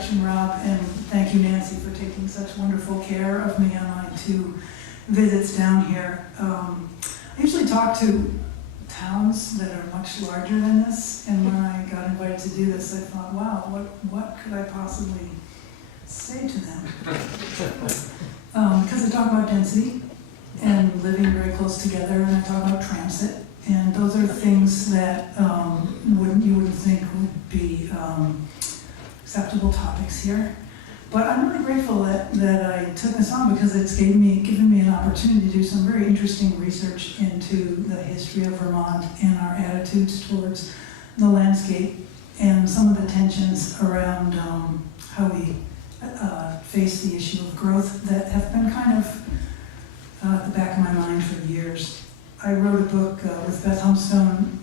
introduction, Rob, and thank you, Nancy, for taking such wonderful care of me on my 2 visits down here. I usually talk to towns that are much larger than this, and when I got invited to do this, I thought, wow, what could I possibly say to them? Because I talk about density and living very close together, and I talk about transit, and those are things that you wouldn't think would be acceptable topics here. But I'm really grateful that I took this on, because it's given me an opportunity to do some very interesting research into the history of Vermont and our attitudes towards the landscape and some of the tensions around how we face the issue of growth that have been kind of at the back of my mind for years. I wrote a book with Beth Humstone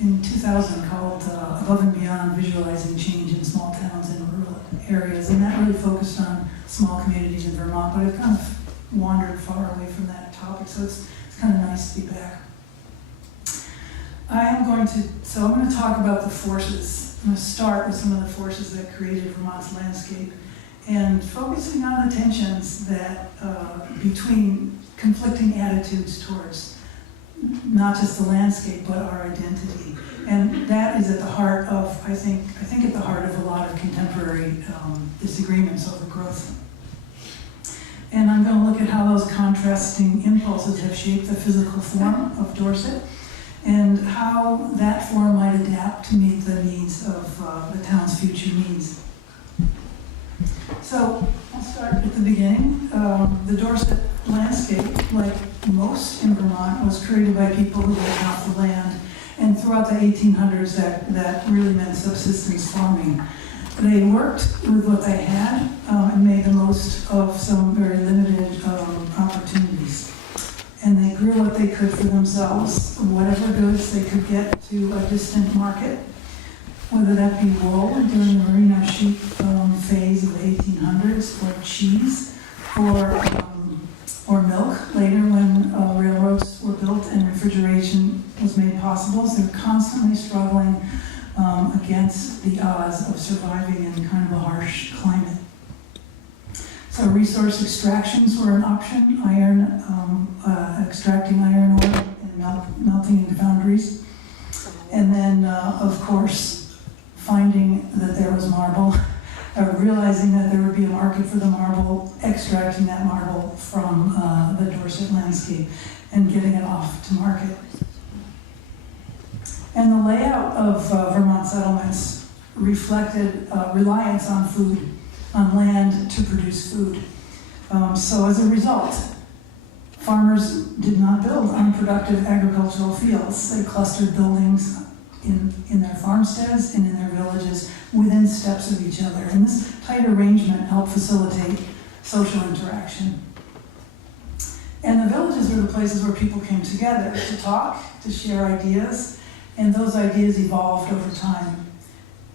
in 2000 called Above and Beyond: Visualizing Change in Small Towns and Rural Areas, and that really focused on small communities in Vermont, but I've kind of wandered far away from that topic, so it's kind of nice to be back. I'm going to talk about the forces. I'm going to start with some of the forces that created Vermont's landscape, and focusing on the tensions that between conflicting attitudes towards not just the landscape, but our identity. And that is at the heart of, I think at the heart of a lot of contemporary disagreements over growth. And I'm going to look at how those contrasting impulses have shaped the physical form of Dorset, and how that form might adapt to meet the needs of the town's future needs. So I'll start at the beginning. The Dorset landscape, like most in Vermont, was created by people who lived off the land. And throughout the 1800s, that really meant subsistence farming. They worked with what they had and made the most of some very limited opportunities. And they grew what they could for themselves, whatever goods they could get to a distant market, whether that be wool during the merino sheep phase of the 1800s, or cheese, or milk later when railroads were built and refrigeration was made possible. So they're constantly struggling against the odds of surviving in kind of a harsh climate. So resource extractions were an option: extracting iron ore and melting in foundries. And then, of course, finding that there was marble, realizing that there would be a market for the marble, extracting that marble from the Dorset landscape and getting it off to market. And the layout of Vermont settlements reflected reliance on food, on land to produce food. So as a result, farmers did not build unproductive agricultural fields. They clustered buildings in their farmsteads and in their villages within steps of each other. And this tight arrangement helped facilitate social interaction. And the villages were the places where people came together to talk, to share ideas, and those ideas evolved over time.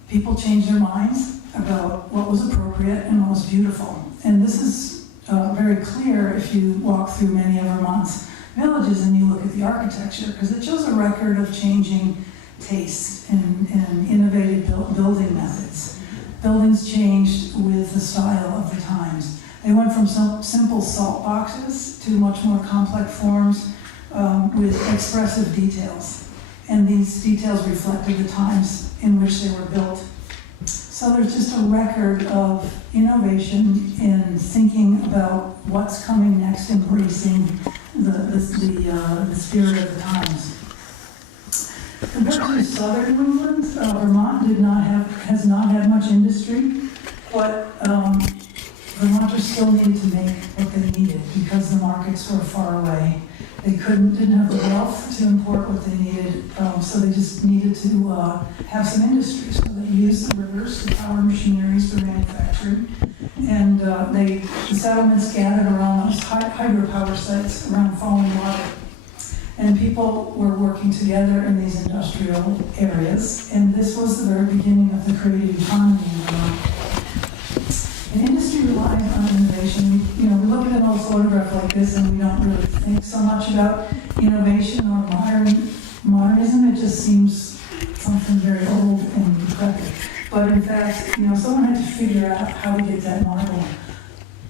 People changed their minds about what was appropriate and what was beautiful. And this is very clear if you walk through many of Vermont's villages and you look at the architecture, because it shows a record of changing tastes and innovative building methods. Buildings changed with the style of the times. They went from simple salt boxes to much more complex forms with expressive details. And these details reflected the times in which they were built. So there's just a record of innovation in thinking about what's coming next, embracing the spirit of the times. Compared to southern New England, Vermont has not had much industry, but Vermonters still needed to make what they needed because the markets were far away. They didn't have the wealth to import what they needed, so they just needed to have some industry. So they used the rivers to power machineries for manufacturing, and the settlements gathered around those hydropower sites around falling water. And people were working together in these industrial areas, and this was the very beginning of the creative economy in Vermont. And industry relies on innovation. We look at an old photograph like this and we don't really think so much about innovation or modernism. It just seems something very old and decrepit. But in fact, someone had to figure out how to get that marble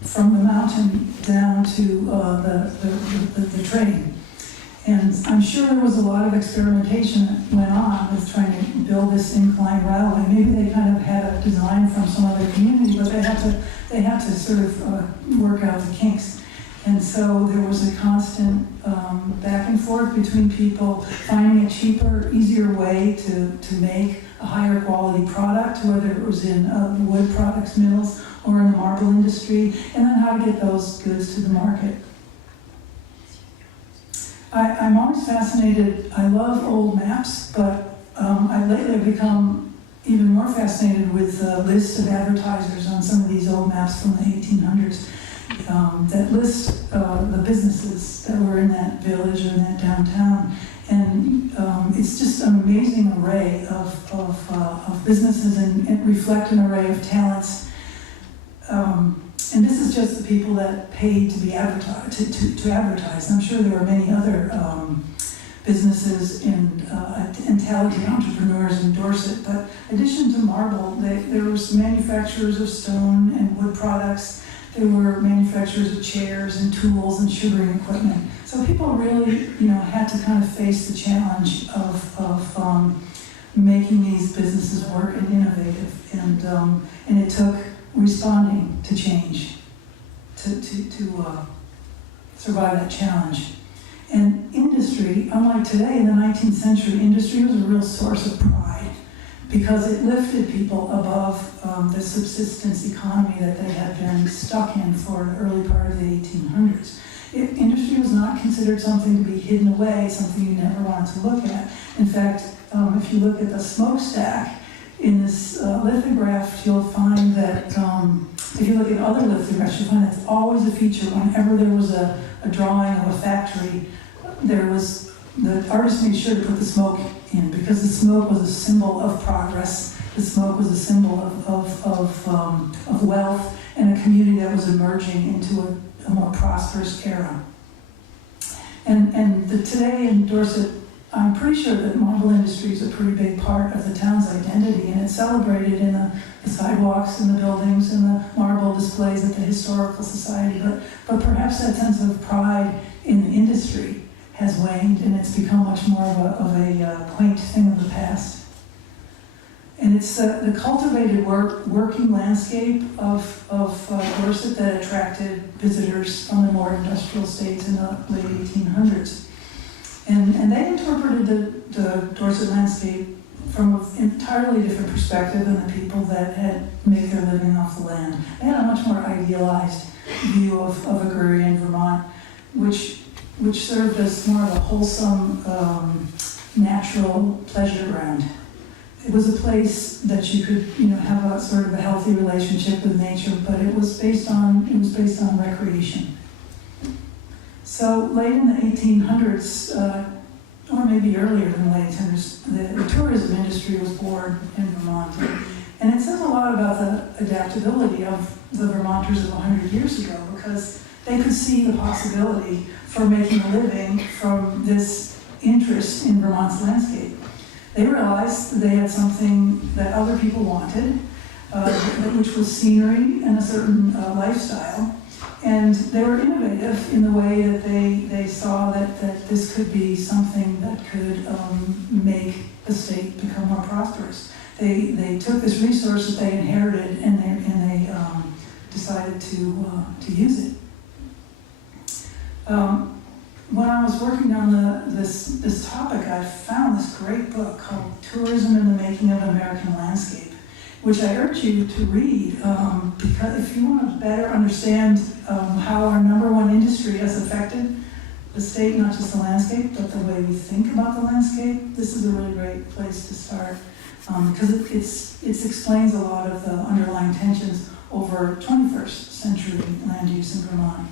from the mountain down to the train. And I'm sure there was a lot of experimentation that went on with trying to build this inclined railway. Maybe they kind of had a design from some other community, but they had to sort of work out the kinks. And so there was a constant back and forth between people finding a cheaper, easier way to make a higher quality product, whether it was in wood products mills or in the marble industry, and then how to get those goods to the market. I'm always fascinated. I love old maps, but I lately have become even more fascinated with the list of advertisers on some of these old maps from the 1800s that list the businesses that were in that village or in that downtown. And it's just an amazing array of businesses and reflect an array of talents. And this is just the people that paid to be advertised, to advertise. I'm sure there were many other businesses and talented entrepreneurs in Dorset, but in addition to marble, there was manufacturers of stone and wood products. There were manufacturers of chairs and tools and sugaring equipment. So people really, had to kind of face the challenge of making these businesses work and innovative, and it took responding to change to survive that challenge. And industry, unlike today, in the 19th century, industry was a real source of pride because it lifted people above the subsistence economy that they had been stuck in for the early part of the 1800s. Industry was not considered something to be hidden away, something you never wanted to look at. In fact, if you look at the smokestack in this lithograph, you'll find that if you look at other lithographs, you'll find that's always a feature. Whenever there was a drawing of a factory, the artist made sure to put the smoke in because the smoke was a symbol of progress. The smoke was a symbol of wealth and a community that was emerging into a more prosperous era. And today in Dorset, I'm pretty sure that marble industry is a pretty big part of the town's identity, and it's celebrated in the sidewalks and the buildings and the marble displays at the Historical Society. But perhaps that sense of pride in the industry has waned, and it's become much more of a quaint thing of the past. And it's the cultivated working landscape of Dorset that attracted visitors from the more industrial states in the late 1800s. And they interpreted the Dorset landscape from an entirely different perspective than the people that had made their living off the land. They had a much more idealized view of agrarian Vermont, which served as more of a wholesome, natural pleasure ground. It was a place that you could, have a sort of a healthy relationship with nature, but it was based on recreation. So late in the 1800s, or maybe earlier than the late 1800s, the tourism industry was born in Vermont. And it says a lot about the adaptability of the Vermonters of 100 years ago, because they could see the possibility for making a living from this interest in Vermont's landscape. They realized that they had something that other people wanted, which was scenery and a certain lifestyle. And they were innovative in the way that they saw that this could be something that could make the state become more prosperous. They took this resource that they inherited and they decided to use it. When I was working on this topic, I found this great book called Tourism in the Making of an American Landscape, which I urge you to read, because if you want to better understand how our number one industry has affected the state, not just the landscape, but the way we think about the landscape, this is a really great place to start, because it explains a lot of the underlying tensions over 21st century land use in Vermont.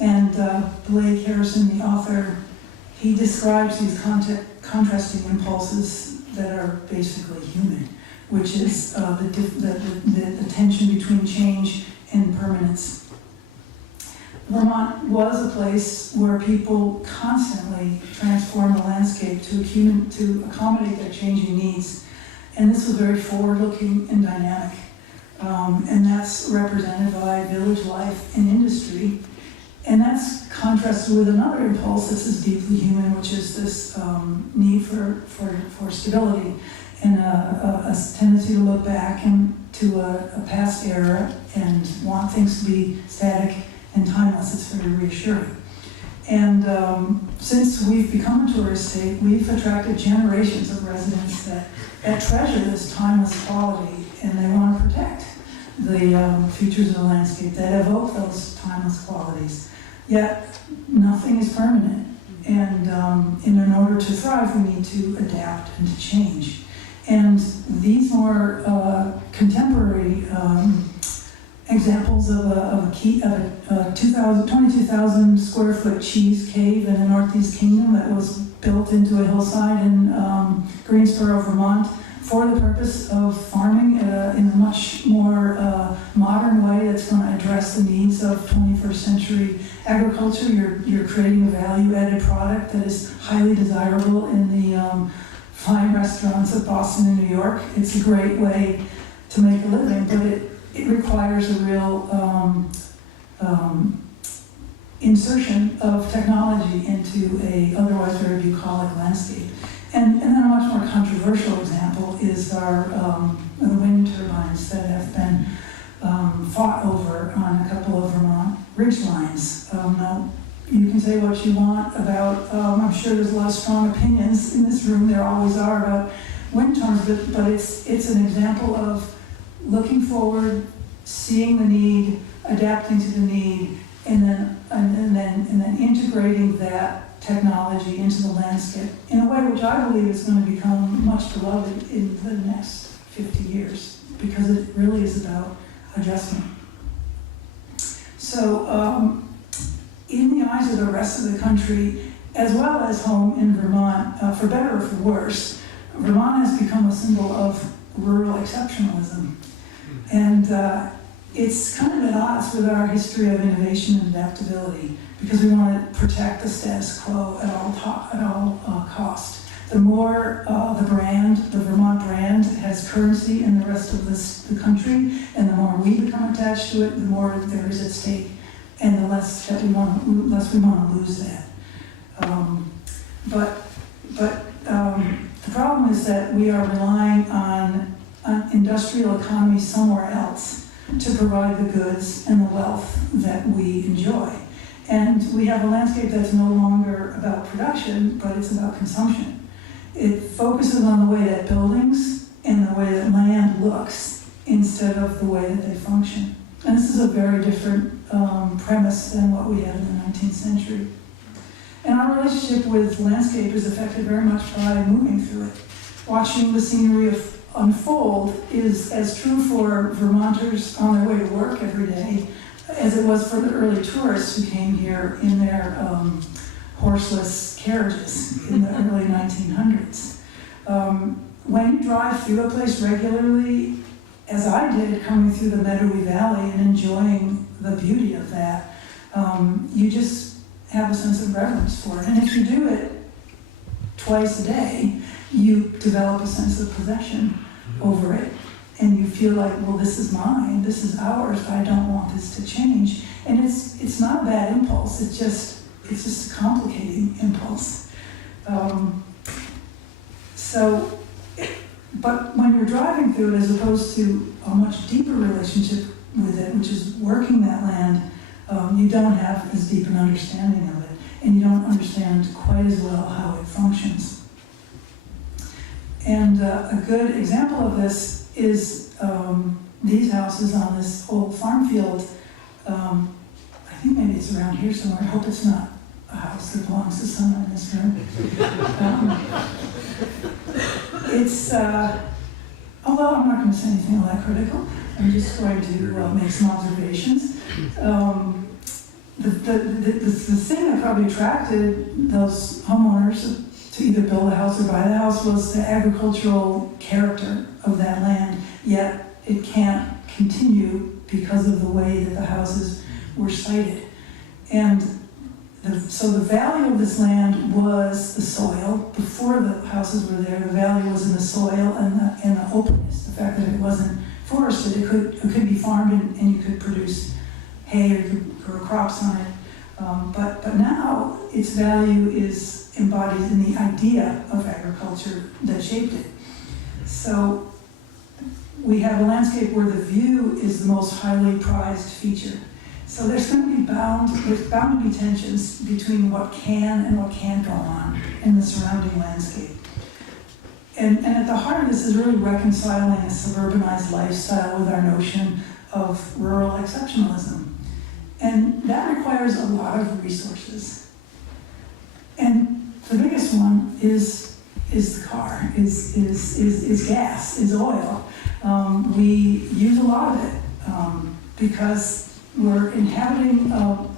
And Blake Harrison, the author, he describes these contrasting impulses that are basically human, which is the tension between change and permanence. Vermont was a place where people constantly transformed the landscape to accommodate their changing needs. And this was very forward-looking and dynamic. And that's represented by village life and industry. And that's contrasted with another impulse that's as deeply human, which is this need for stability and a tendency to look back to a past era and want things to be static and timeless. It's very reassuring. And since we've become a tourist state, we've attracted generations of residents that treasure this timeless quality, and they want to protect the features of the landscape that evoke those timeless qualities. Yet nothing is permanent, and in order to thrive, we need to adapt and to change. And these more contemporary examples of a 22,000 square foot cheese cave in the Northeast Kingdom that was built into a hillside in Greensboro, Vermont, for the purpose of farming in a much more modern way that's going to address the needs of 21st century agriculture. You're creating a value-added product that is highly desirable in the fine restaurants of Boston and New York. It's a great way to make a living, but it requires a real insertion of technology into a otherwise very bucolic landscape. And then a much more controversial example is our the wind turbines that have been fought over on a couple of Vermont ridge lines. Now, you can say what you want about, I'm sure there's a lot of strong opinions in this room, there always are, about wind turbines, but it's an example of looking forward, seeing the need, adapting to the need, and then integrating that technology into the landscape in a way which I believe is going to become much beloved in the next 50 years, because it really is about adjustment. So in the eyes of the rest of the country, as well as home in Vermont, for better or for worse, Vermont has become a symbol of rural exceptionalism. And it's kind of at odds with our history of innovation and adaptability, because we want to protect the status quo at all cost. The more the Vermont brand has currency in the rest of the country, and the more we become attached to it, the more there is at stake, and the less we want to lose that. But the problem is that we are relying on industrial economy somewhere else to provide the goods and the wealth that we enjoy. And we have a landscape that's no longer about production, but it's about consumption. It focuses on the way that buildings and the way that land looks instead of the way that they function. And this is a very different premise than what we had in the 19th century. And our relationship with landscape is affected very much by moving through it. Watching the scenery unfold is as true for Vermonters on their way to work every day as it was for the early tourists who came here in their horseless carriages in the early 1900s. When you drive through a place regularly, as I did, coming through the Meadowy Valley and enjoying the beauty of that, you just have a sense of reverence for it. And if you do it twice a day, you develop a sense of possession over it. And you feel like, well, this is mine, this is ours, I don't want this to change. And it's not a bad impulse, it's just a complicating impulse. But when you're driving through it, as opposed to a much deeper relationship with it, which is working that land, you don't have as deep an understanding of it, and you don't understand quite as well how it functions. And a good example of this is these houses on this old farm field. I think maybe it's around here somewhere. I hope it's not a house that belongs to someone in this room. Although I'm not going to say anything all that critical, I'm just going to make some observations. The thing that probably attracted those homeowners to either build a house or buy the house was the agricultural character of that land, yet it can't continue because of the way that the houses were sited. And the So the value of this land was the soil. Before the houses were there, the value was in the soil and the openness, the fact that it wasn't forested. It could be farmed and you could produce hay or you could grow crops on it. But now its value is embodied in the idea of agriculture that shaped it. So we have a landscape where the view is the most highly prized feature. So there's bound to be tensions between what can and what can't go on in the surrounding landscape. And at the heart of this is really reconciling a suburbanized lifestyle with our notion of rural exceptionalism. And that requires a lot of resources. And the biggest one is the car, is gas, is oil. We use a lot of it because we're inhabiting an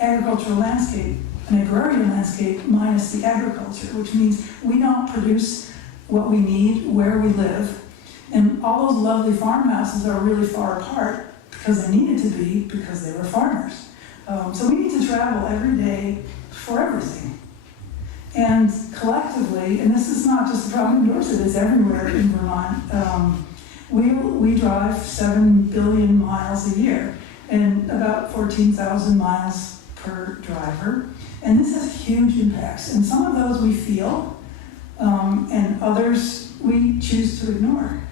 agricultural landscape, an agrarian landscape minus the agriculture, which means we don't produce what we need where we live. And all those lovely farmhouses are really far apart because they needed to be because they were farmers. So we need to travel every day for everything. And collectively, and this is not just a problem in Dorset, it's everywhere in Vermont, we drive 7 billion miles a year and about 14,000 miles per driver. And this has huge impacts. And some of those we feel, and others we choose to ignore.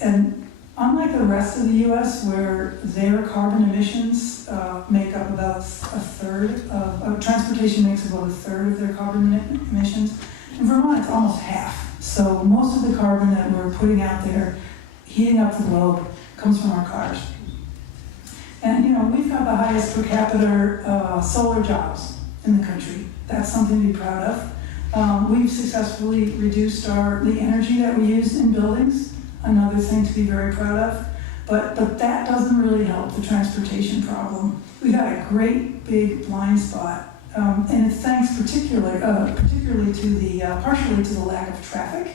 And unlike the rest of the US, where their carbon emissions make up about a third of, transportation makes about a third of their carbon emissions, in Vermont it's almost half. So most of the carbon that we're putting out there, heating up the globe, comes from our cars. And we've got the highest per capita solar jobs in the country. That's something to be proud of. We've successfully reduced the energy that we use in buildings, another thing to be very proud of. But that doesn't really help the transportation problem. We got a great big blind spot, and it's thanks particularly partially to the lack of traffic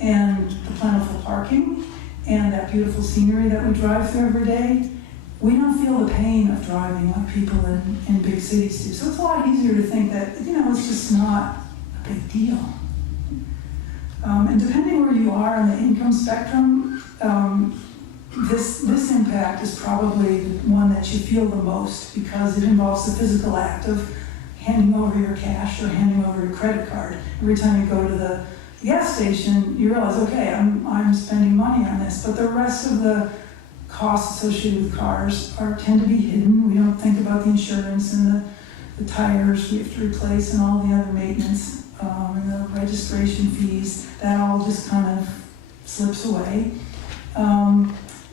and the plentiful parking and that beautiful scenery that we drive through every day. We don't feel the pain of driving like people in big cities do. So it's a lot easier to think that, it's just not a big deal. And depending where you are on the income spectrum, this impact is probably the one that you feel the most because it involves the physical act of handing over your cash or handing over your credit card. Every time you go to the gas station, you realize, okay, I'm spending money on this, but the rest of the costs associated with cars tend to be hidden. We don't think about the insurance and the tires we have to replace and all the other maintenance and the registration fees. That all just kind of slips away.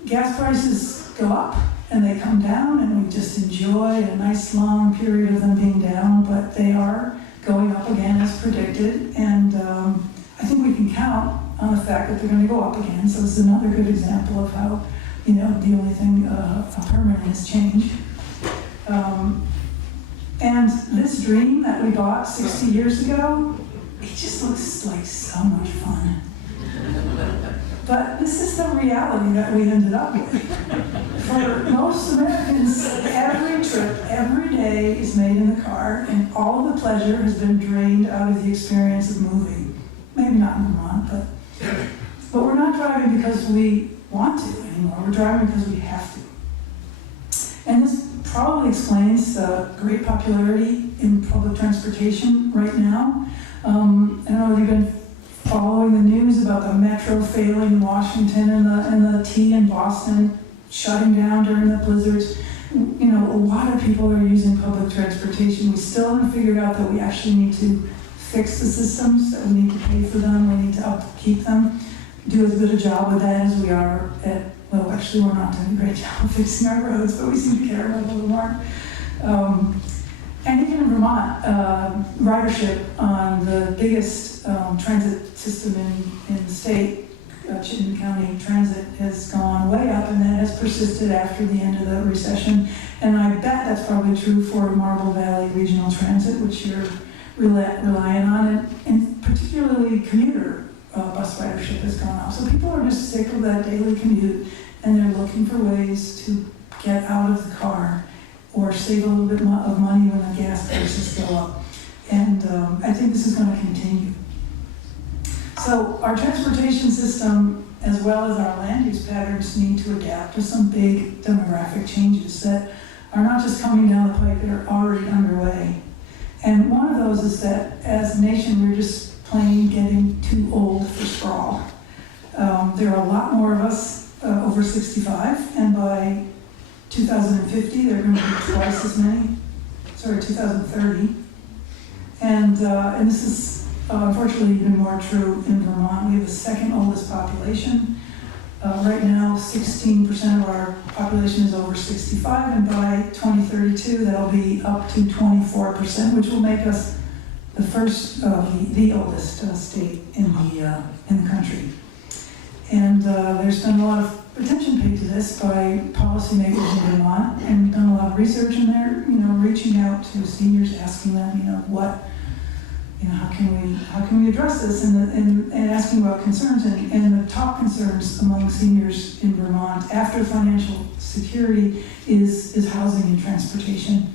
Gas prices go up and they come down, and we just enjoy a nice long period of them being down, but they are going up again as predicted, and I think we can count on the fact that they're going to go up again. So it's another good example of how the only thing permanent is change. And this dream that we bought 60 years ago, it just looks like so much fun. But this is the reality that we ended up with. For most Americans, every trip, every day is made in the car, and all of the pleasure has been drained out of the experience of moving. Maybe not in Vermont, but we're not driving because we want to anymore. We're driving because we have to. And this probably explains the great popularity in public transportation right now. I don't know if you've been following the news about the metro failing in Washington and the T in Boston shutting down during the blizzards. A lot of people are using public transportation. We still haven't figured out that we actually need to fix the systems, that we need to pay for them, we need to upkeep them, do as good a job with that as we are at, well, actually we're not doing a great job of fixing our roads, but we seem to care about it a little more. And even in Vermont, ridership on the biggest transit system in the state, Chittenden County Transit, has gone way up, and that has persisted after the end of the recession. And I bet that's probably true for Marble Valley Regional Transit, which you're relying on, and particularly commuter bus ridership has gone up. So people are just sick of that daily commute, and they're looking for ways to get out of the car or save a little bit of money when the gas prices go up. And I think this is going to continue. So our transportation system, as well as our land use patterns, need to adapt to some big demographic changes that are not just coming down the pike, that are already underway. And one of those is that as a nation, we're just plain getting too old for sprawl. There are a lot more of us over 65, and by 2050, there are going to be twice as many. Sorry, 2030. And this is unfortunately even more true in Vermont. We have the second oldest population. Right now, 16% of our population is over 65, and by 2032, that'll be up to 24%, which will make us the first, the oldest state in the country. And there's been a lot of attention paid to this by policymakers in Vermont, and done a lot of research in there, reaching out to seniors, asking them, how can we address this, and asking about concerns, and the top concerns among seniors in Vermont after financial security is housing and transportation.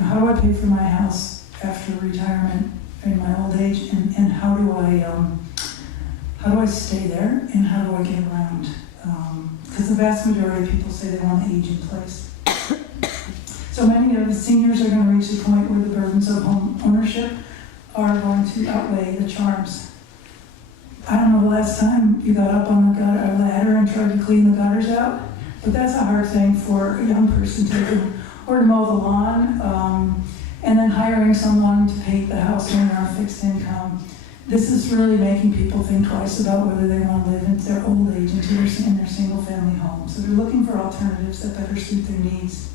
How do I pay for my house after retirement in my old age, and how do I stay there, and how do I get around? Because the vast majority of people say they want to age in place. So many of the seniors are going to reach the point where the burdens of home ownership are going to outweigh the charms. I don't know the last time you got up on a ladder and tried to clean the gutters out, but that's a hard thing for a young person to do, or to mow the lawn, and then hiring someone to paint the house when they're on fixed income. This is really making people think twice about whether they want to live into their old age in their single-family home. So they're looking for alternatives that better suit their needs.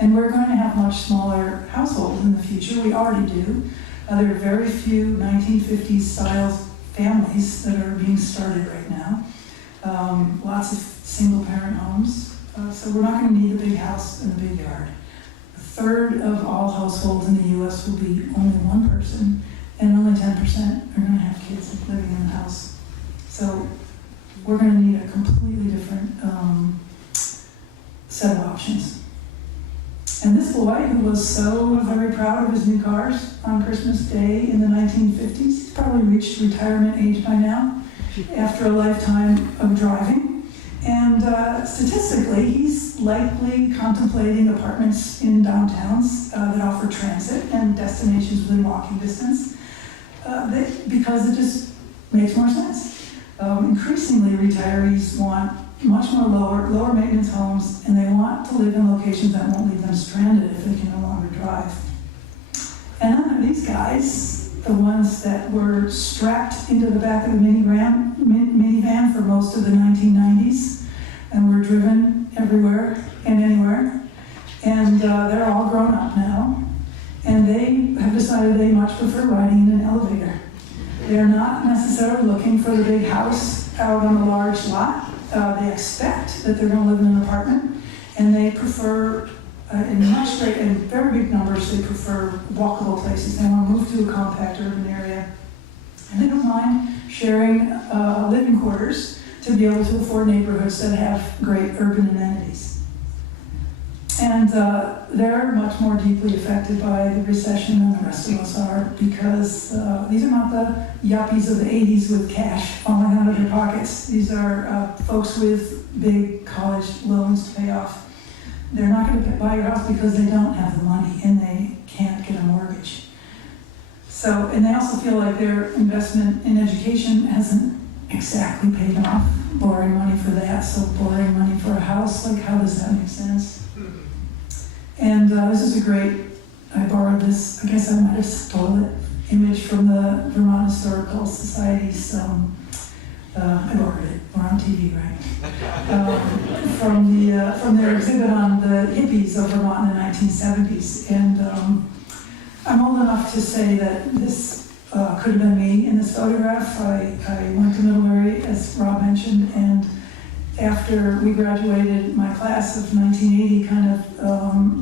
And we're going to have much smaller households in the future. We already do. There are very few 1950s style families that are being started right now. Lots of single-parent homes. So we're not going to need a big house and a big yard. A third of all households in the U.S. will be only one person, and only 10% are going to have kids living in the house. So we're going to need a completely different set of options. And this boy, who was so very proud of his new cars on Christmas Day in the 1950s, he's probably reached retirement age by now, after a lifetime of driving. And statistically, he's likely contemplating apartments in downtowns that offer transit and destinations within walking distance, because it just makes more sense. Increasingly, retirees want much more lower maintenance homes, and they want to live in locations that won't leave them stranded if they can no longer drive. And then there are these guys, the ones that were strapped into the back of the minivan for most of the 1990s, and were driven everywhere and anywhere. And they're all grown up now, and they have decided they much prefer riding in an elevator. They're not necessarily looking for the big house out on a large lot. They expect that they're going to live in an apartment, and they prefer, in very big numbers, they prefer walkable places. They want to move to a compact urban area, and they don't mind sharing living quarters to be able to afford neighborhoods that have great urban amenities. And they're much more deeply affected by the recession than the rest of us are, because these are not the yuppies of the 80s with cash falling out of their pockets. These are folks with big college loans to pay off. They're not going to buy your house because they don't have the money and they can't get a mortgage. So, and they also feel like their investment in education hasn't exactly paid off, borrowing money for that, so borrowing money for a house, like how does that make sense? And this is a great, I borrowed this, I guess I might have stole it, image from the Vermont Historical Society's, I borrowed it, we're on TV, right? From their exhibit on the hippies of Vermont in the 1970s. And I'm old enough to say that this could have been me in this photograph. I went to Middle Erie, as Rob mentioned, and after we graduated, my class of 1980,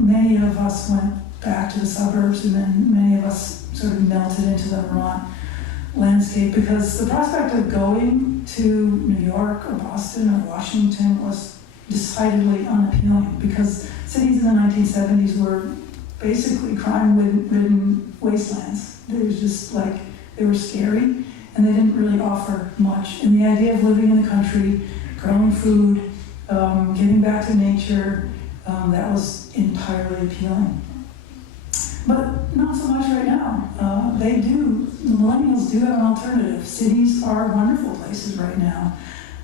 many of us went back to the suburbs, and then many of us sort of melted into the Vermont landscape, because the prospect of going to New York or Boston or Washington was decidedly unappealing, because cities in the 1970s were basically crime-ridden wastelands. They was just like, they were scary, and they didn't really offer much. And the idea of living in the country, growing food, giving back to nature, that was entirely appealing. But not so much right now. The millennials do have an alternative. Cities are wonderful places right now.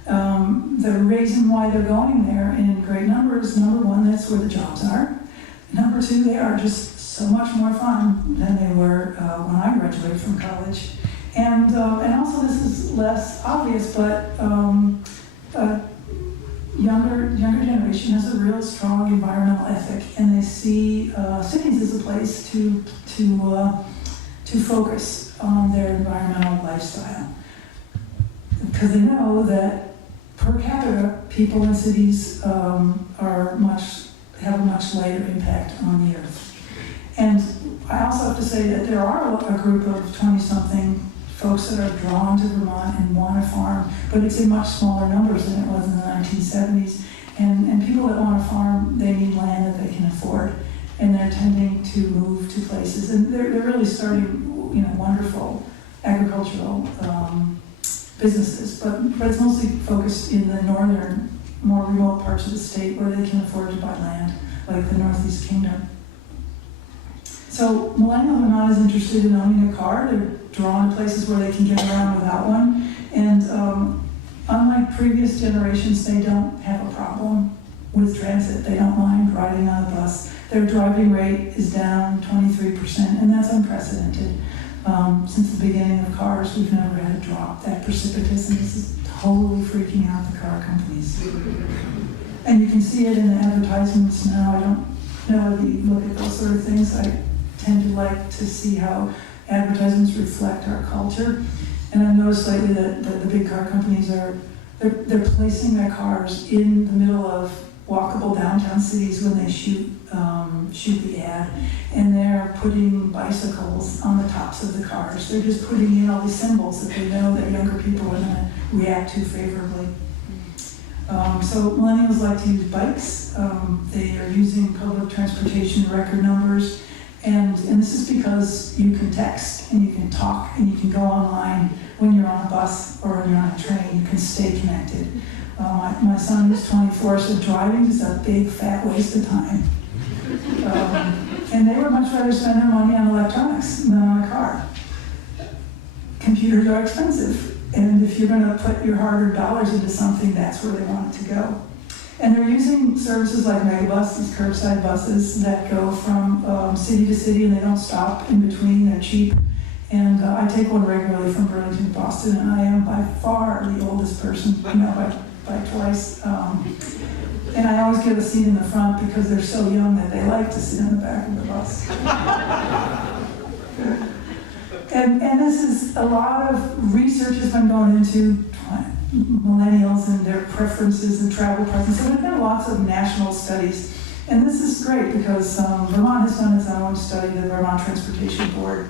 The reason why they're going there in great numbers, number one, that's where the jobs are. Number two, they are just so much more fun than they were when I graduated from college. And also, this is less obvious, but younger generation has a real strong environmental ethic, and they see cities as a place to focus on their environmental lifestyle, because they know that per capita, people in cities have a much lighter impact on the earth. And I also have to say that there are a group of 20-something folks that are drawn to Vermont and want to farm, but it's in much smaller numbers than it was in the 1970s. And people that want to farm, they need land that they can afford, and they're tending to move to places. And they're really starting, wonderful agricultural businesses, but it's mostly focused in the northern, more remote parts of the state where they can afford to buy land, like the Northeast Kingdom. So millennials are not as interested in owning a car. They're drawn to places where they can get around without one. And unlike previous generations, they don't have a problem with transit. They don't mind riding on a bus. Their driving rate is down 23%, and that's unprecedented. Since the beginning of cars, we've never had a drop that precipitous, and this is totally freaking out the car companies. And you can see it in the advertisements now. I don't know if you look at those sort of things. I tend to like to see how advertisements reflect our culture. And I've noticed lately that the big car companies they're placing their cars in the middle of walkable downtown cities when they shoot the ad, and they're putting bicycles on the tops of the cars. They're just putting in all these symbols that they know that younger people are going to react to favorably. So millennials like to use bikes. They are using public transportation record numbers, and this is because you can text and you can talk and you can go online when you're on a bus or when you're on a train. You can stay connected. My son is 24, so driving is a big fat waste of time. And they would much rather spend their money on electronics than on a car. Computers are expensive, and if you're going to put your hard-earned dollars into something, that's where they want it to go. And they're using services like Megabus, these curbside buses that go from city to city, and they don't stop in between. They're cheap. And I take one regularly from Burlington to Boston, and I am by far the oldest person, by twice. And I always give a seat in the front because they're so young that they like to sit in the back of the bus. And this is a lot of research has been going into millennials and their preferences and travel preferences. So there have been lots of national studies. And this is great because Vermont has done its own study. The Vermont Transportation Board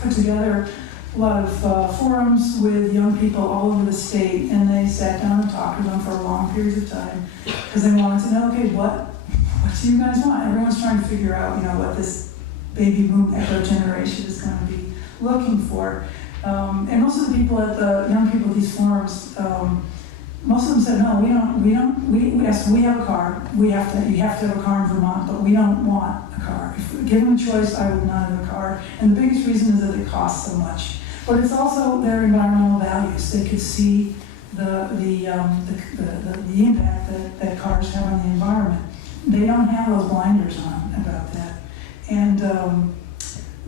put together a lot of forums with young people all over the state, and they sat down and talked to them for long periods of time because they wanted to know, okay, what do you guys want? Everyone's trying to figure out, what this baby boom echo generation is going to be looking for. And most of the people young people at these forums, most of them said, no, yes, we have a car. You have to have a car in Vermont, but we don't want a car. If given a choice, I would not have a car. And the biggest reason is that it costs so much. But it's also their environmental values. They could see the impact that cars have on the environment. They don't have those blinders on about that. And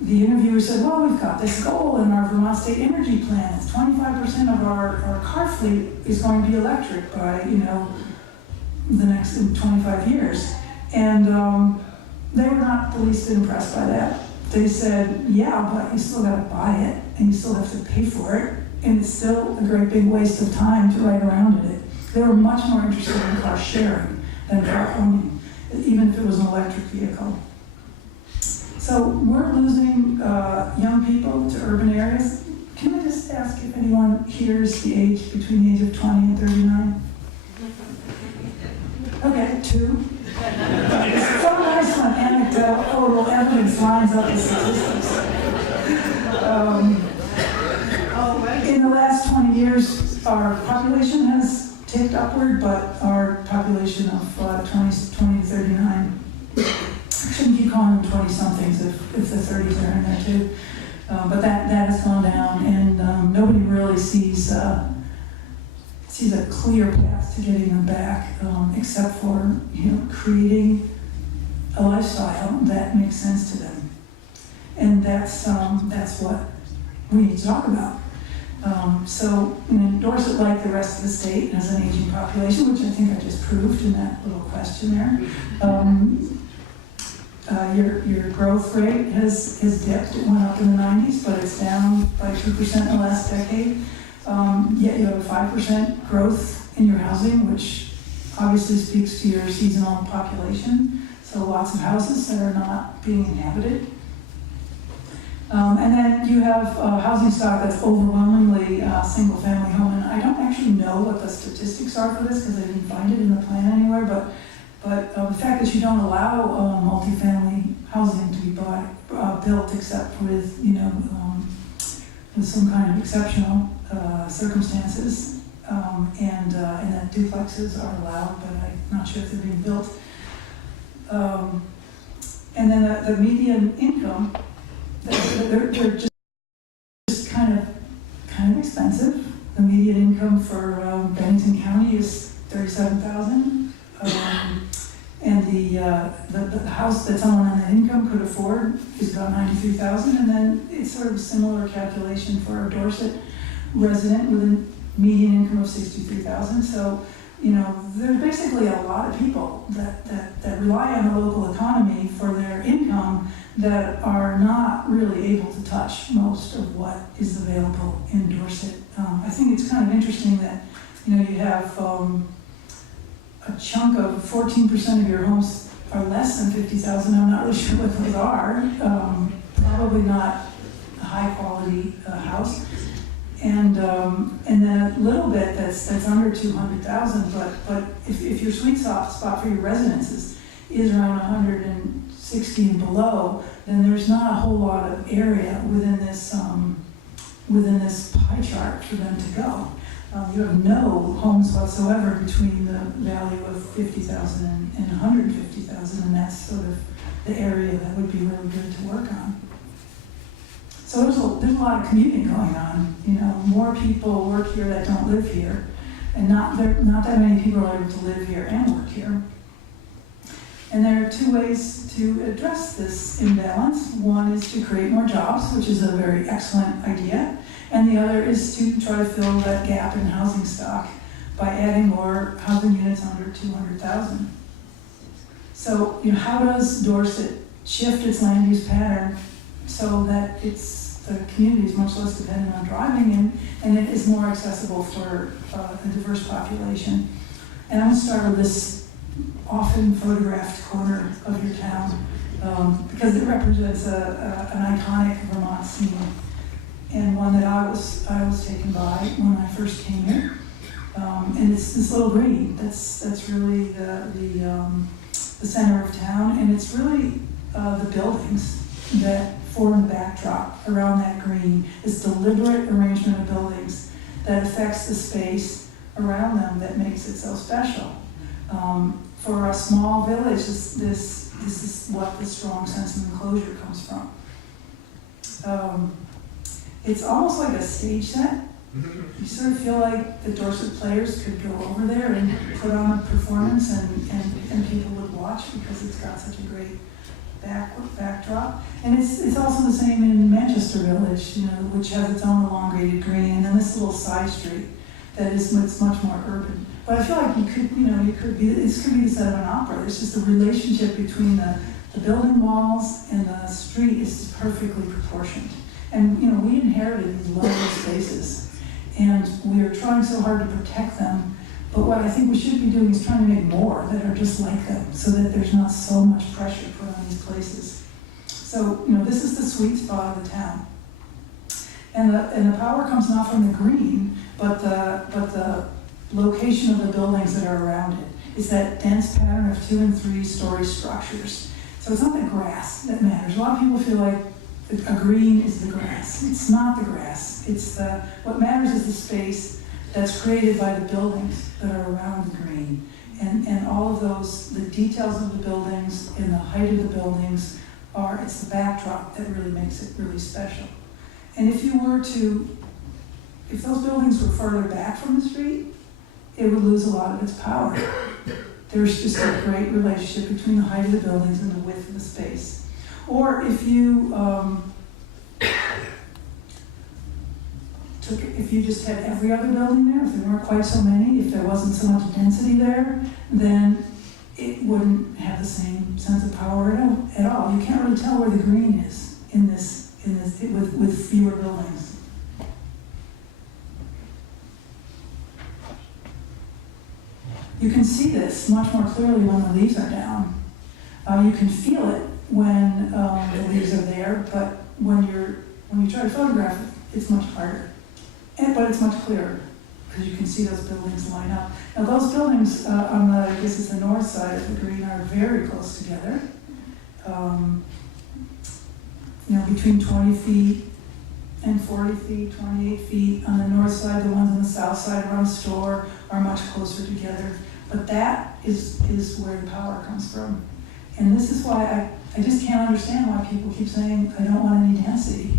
the interviewer said, well, we've got this goal in our Vermont State Energy Plan. It's 25% of our car fleet is going to be electric by, the next 25 years. And they were not the least impressed by that. They said, yeah, but you still got to buy it, and you still have to pay for it, and it's still a great big waste of time to ride around in it. They were much more interested in car sharing than car owning, even if it was an electric vehicle. So we're losing young people to urban areas. Can I just ask if anyone hears the age between the age of 20 and 39? lines up the statistics. In the last 20 years, our population has ticked upward, but our population of 20 to 39, I shouldn't keep calling them 20-somethings if the 30s are in there too. But that has gone down, and nobody really sees a clear path to getting them back, except for creating a lifestyle that makes sense to them, and that's what we need to talk about. So Dorset, like the rest of the state, has an aging population, which I think I just proved in that little question there. Your growth rate has dipped. It went up in the 90s, but it's down by 2% in the last decade. Yet you have a 5% growth in your housing, which obviously speaks to your seasonal population. So lots of houses that are not being inhabited. And then you have housing stock that's overwhelmingly single-family home. And I don't actually know what the statistics are for this because I didn't find it in the plan anywhere. But the fact that you don't allow multifamily housing to be built except with with some kind of exceptional circumstances, and that duplexes are allowed, but I'm not sure if they're being built. And then the median income, they're just kind of expensive. The median income for Bennington County is $37,000, and the house that someone on that income could afford is about $93,000. And then it's sort of a similar calculation for a Dorset resident with a median income of $63,000. So there's basically a lot of people that rely on the local economy for their income that are not really able to touch most of what is available in Dorset. I think it's kind of interesting that you have a chunk of 14% of your homes are less than 50,000. I'm not really sure what those are. Probably not a high quality house. And then a little bit that's under 200,000. But if your sweet spot for your residences is around 160 and below, then there's not a whole lot of area within this pie chart for them to go. You have no homes whatsoever between the value of 50,000 and 150,000, and that's sort of the area that would be really good to work on. So there's a lot of commuting going on. More people work here that don't live here, and not that many people are able to live here and work here. And there are two ways to address this imbalance. One is to create more jobs, which is a very excellent idea. And the other is to try to fill that gap in housing stock by adding more housing units under 200,000. So, how does Dorset shift its land use pattern so that the community is much less dependent on driving and it is more accessible for a diverse population? And I'm going to start with this often photographed corner of your town because it represents an iconic Vermont scene, and one that I was taken by when I first came here. And it's this little green that's really the center of town, and it's really the buildings that form the backdrop around that green. This deliberate arrangement of buildings that affects the space around them that makes it so special. For a small village, this is what the strong sense of enclosure comes from. It's almost like a stage set. You sort of feel like the Dorset players could go over there and put on a performance and people would watch because it's got such a great backdrop. And it's also the same in Manchester Village, which has its own elongated green, and then this little side street that is much more urban. But I feel like this could be the set of an opera. There's just the relationship between the building walls and the street is perfectly proportioned. And we inherited these lovely spaces, and we are trying so hard to protect them. But what I think we should be doing is trying to make more that are just like them, so that there's not so much pressure put on these places. So this is the sweet spot of the town, and the power comes not from the green, but the location of the buildings that are around it. It's that dense pattern of 2- and 3-story structures So it's not the grass that matters. A lot of people feel like a green is the grass. It's not the grass. What matters is the space that's created by the buildings that are around the green. And all of those, the details of the buildings and the height of the buildings it's the backdrop that really makes it really special. And if those buildings were further back from the street, it would lose a lot of its power. There's just a great relationship between the height of the buildings and the width of the space. Or if you if you just had every other building there, if there weren't quite so many, if there wasn't so much density there, then it wouldn't have the same sense of power at all. You can't really tell where the green is in this with fewer buildings. You can see this much more clearly when the leaves are down. You can feel it when the leaves are there, but when you try to photograph it, it's much harder. But it's much clearer because you can see those buildings line up. Now those buildings on the, I guess it's the north side of the green, are very close together. Between 20 feet and 40 feet, 28 feet. On the north side, the ones on the south side around the store are much closer together. But that is where the power comes from. And this is why I just can't understand why people keep saying, I don't want any density.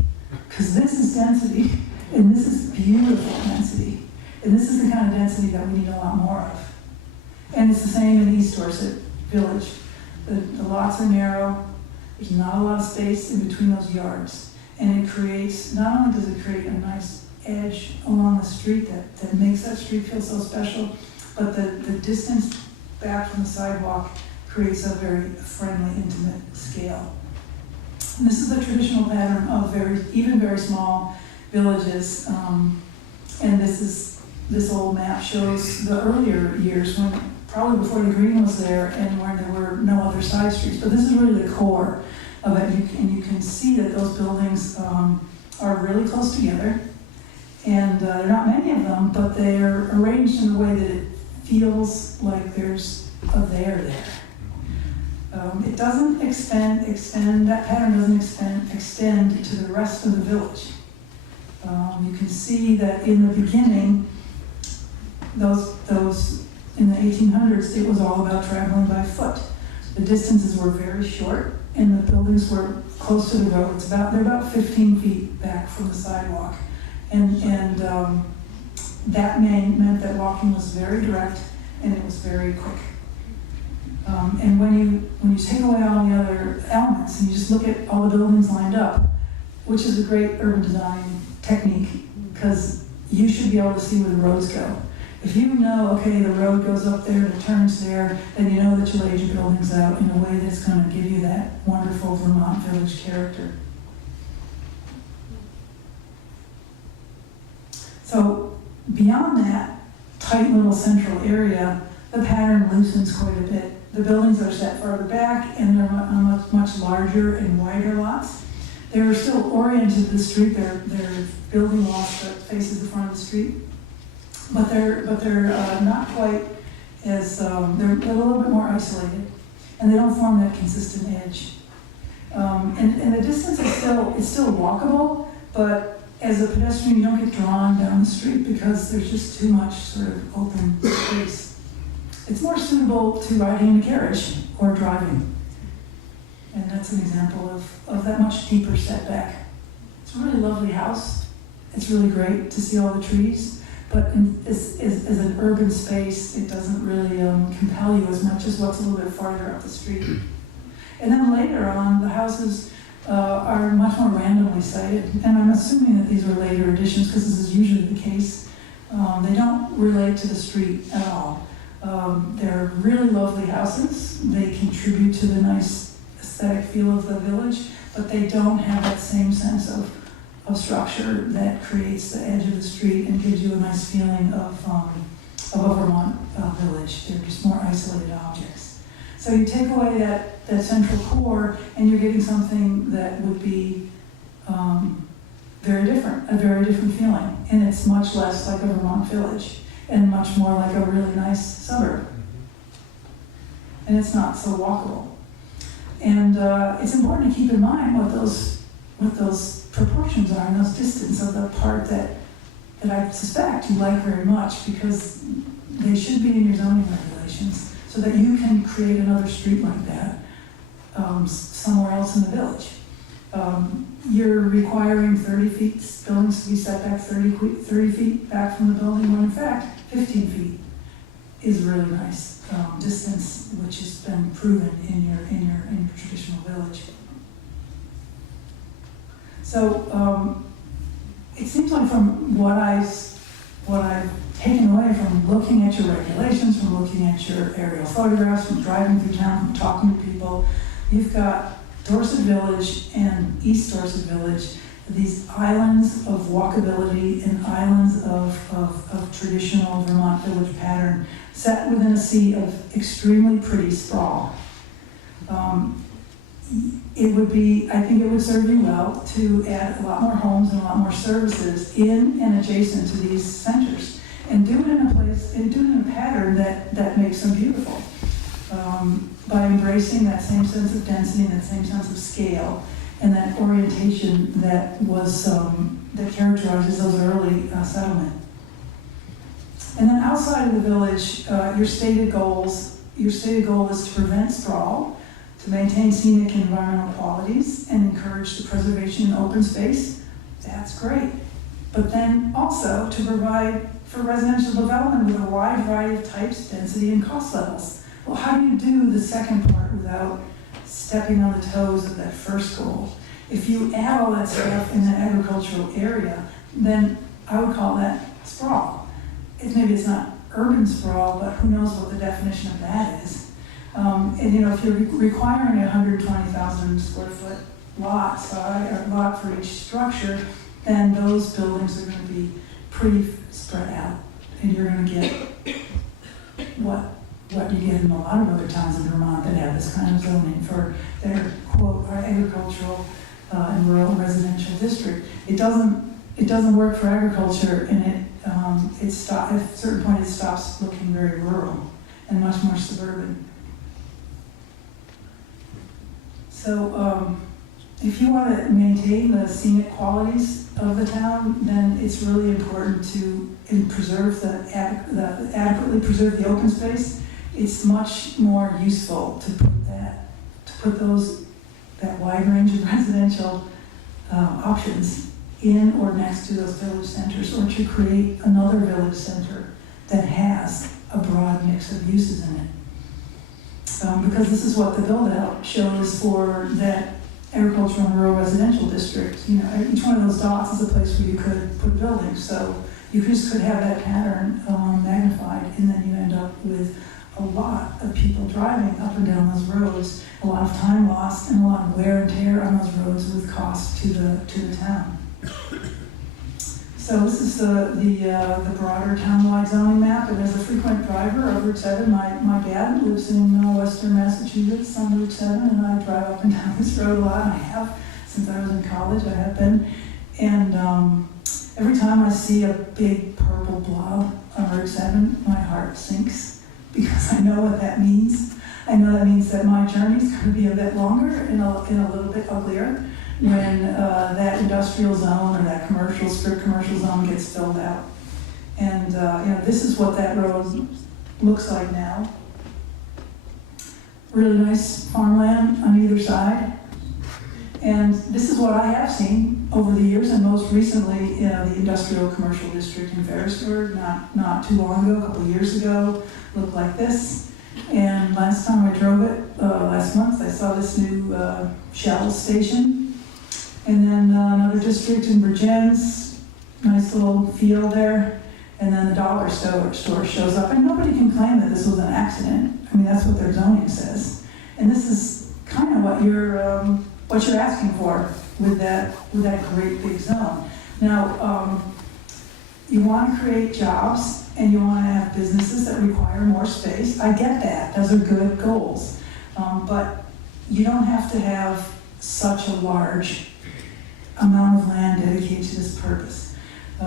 Because this is density, and this is beautiful density. And this is the kind of density that we need a lot more of. And it's the same in East Dorset Village. The lots are narrow, there's not a lot of space in between those yards. And it creates, not only does it create a nice edge along the street that makes that street feel so special, but the distance back from the sidewalk creates a very friendly, intimate scale. And this is a traditional pattern of even very small villages. And this old map shows the earlier years when, probably before the green was there and when there were no other side streets. But this is really the core of it. And you can see that those buildings are really close together. And there are not many of them, but they're arranged in a way that it feels like there's a there. It doesn't extend, that pattern doesn't extend to the rest of the village. You can see that in the beginning, those in the 1800s, it was all about traveling by foot. The distances were very short, and the buildings were close to the road. They're about 15 feet back from the sidewalk, and that meant that walking was very direct and it was very quick. And when you take away all the other elements and you just look at all the buildings lined up, which is a great urban design technique, because you should be able to see where the roads go. If you know, okay, the road goes up there and it turns there, then you know that you laid your buildings out in a way that's going to give you that wonderful Vermont village character. So beyond that tight little central area, the pattern loosens quite a bit. The buildings are set farther back and they're on much larger and wider lots. They're still oriented to the street. They're building lots that faces the front of the street, but they're not quite as they're a little bit more isolated, and they don't form that consistent edge. And the distance is still walkable, but as a pedestrian, you don't get drawn down the street because there's just too much sort of open space. It's more suitable to riding in a carriage or driving. And that's an example of that much deeper setback. It's a really lovely house. It's really great to see all the trees, but as an urban space, it doesn't really compel you as much as what's a little bit farther up the street. And then later on, the houses are much more randomly sited. And I'm assuming that these were later additions because this is usually the case. They don't relate to the street at all. They're really lovely houses. They contribute to the nice aesthetic feel of the village, but they don't have that same sense of structure that creates the edge of the street and gives you a nice feeling of a Vermont village. They're just more isolated objects. So you take away that central core and you're getting something that would be very different, a very different feeling. And it's much less like a Vermont village and much more like a really nice suburb. And it's not so walkable. And it's important to keep in mind what those proportions are and those distance of the part that I suspect you like very much, because they should be in your zoning regulations so that you can create another street like that somewhere else in the village. You're requiring 30 feet, buildings to be set back 30 feet back from the building, when in fact 15 feet is a really nice distance, which has been proven in your traditional village. So it seems like from what I've taken away from looking at your regulations, from looking at your aerial photographs, from driving through town, from talking to people, you've got Dorset Village and East Dorset Village, these islands of walkability and islands of traditional Vermont village pattern set within a sea of extremely pretty sprawl. I think it would serve you well to add a lot more homes and a lot more services in and adjacent to these centers, and do it in a pattern that makes them beautiful. By embracing that same sense of density and that same sense of scale and that orientation that characterizes those early settlement. And then outside of the village, your stated goal is to prevent sprawl, to maintain scenic and environmental qualities, and encourage the preservation of open space. That's great. But then also to provide for residential development with a wide variety of types, density, and cost levels. Well, how do you do the second part without stepping on the toes of that first goal? If you add all that stuff in the agricultural area, then I would call that sprawl. Maybe it's not urban sprawl, but who knows what the definition of that is. And if you're requiring a 120,000 square foot lot for each structure, then those buildings are going to be pretty spread out, and you're going to get what you get in a lot of other towns in Vermont that have this kind of zoning for their, quote, agricultural and rural residential district. It doesn't work for agriculture, and at a certain point it stops looking very rural and much more suburban. So if you want to maintain the scenic qualities of the town, then it's really important to adequately preserve the open space. It's much more useful to put that wide range of residential options in or next to those village centers, or to create another village center that has a broad mix of uses in it. Because this is what the build-out shows for that agricultural and rural residential district. Each one of those dots is a place where you could put buildings. So you just could have that pattern magnified, and then you end up with a lot of people driving up and down those roads, a lot of time lost, and a lot of wear and tear on those roads with cost to the town. So this is the broader townwide zoning map, and as a frequent driver of Route 7, my dad lives in western Massachusetts on Route 7, and I drive up and down this road a lot, and I have since I was in college. I have been, and every time I see a big purple blob on Route 7, my heart sinks, because I know what that means. I know that means that my journey is going to be a bit longer and a little bit uglier when that industrial zone or that strict commercial zone gets filled out. And this is what that road looks like now. Really nice farmland on either side. And this is what I have seen over the years, and most recently, the industrial commercial district in Ferrisburg, not too long ago, a couple of years ago, looked like this. And last time I drove it, last month, I saw this new Shell station. And then another district in Virgins, nice little field there. And then the dollar store shows up, and nobody can claim that this was an accident. I mean, that's what their zoning says. And this is kind of what you're asking for with that great big zone. Now, you want to create jobs, and you want to have businesses that require more space. I get that. Those are good goals. But you don't have to have such a large amount of land dedicated to this purpose.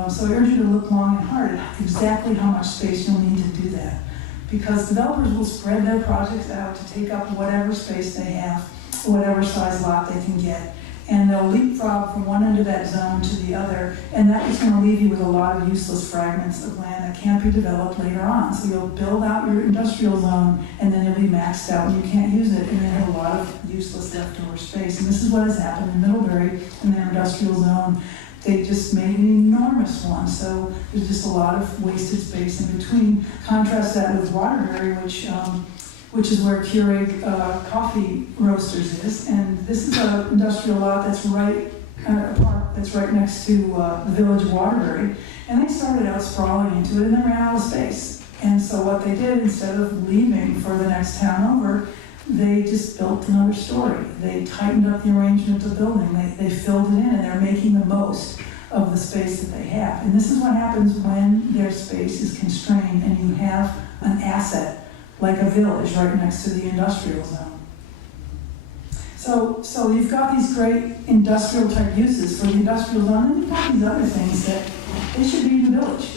So I urge you to look long and hard at exactly how much space you'll need to do that. Because developers will spread their projects out to take up whatever space they have. whatever size lot they can get. And they'll leapfrog from one end of that zone to the other, and that is going to leave you with a lot of useless fragments of land that can't be developed later on. So you'll build out your industrial zone, and then you'll be maxed out, and you can't use it, and you have a lot of useless leftover space. And this is what has happened in Middlebury in their industrial zone. They just made an enormous one, so there's just a lot of wasted space in between. Contrast that with Waterbury, which is where Keurig Coffee Roasters is, and this is an industrial lot that's right next to the village of Waterbury, and they started out sprawling into it, and they ran out of space. And so what they did, instead of leaving for the next town over, they just built another story. They tightened up the arrangement of the building. They filled it in, and they're making the most of the space that they have. And this is what happens when their space is constrained and you have an asset like a village right next to the industrial zone. So you've got these great industrial type uses for the industrial zone, and you've got these other things that they should be in the village.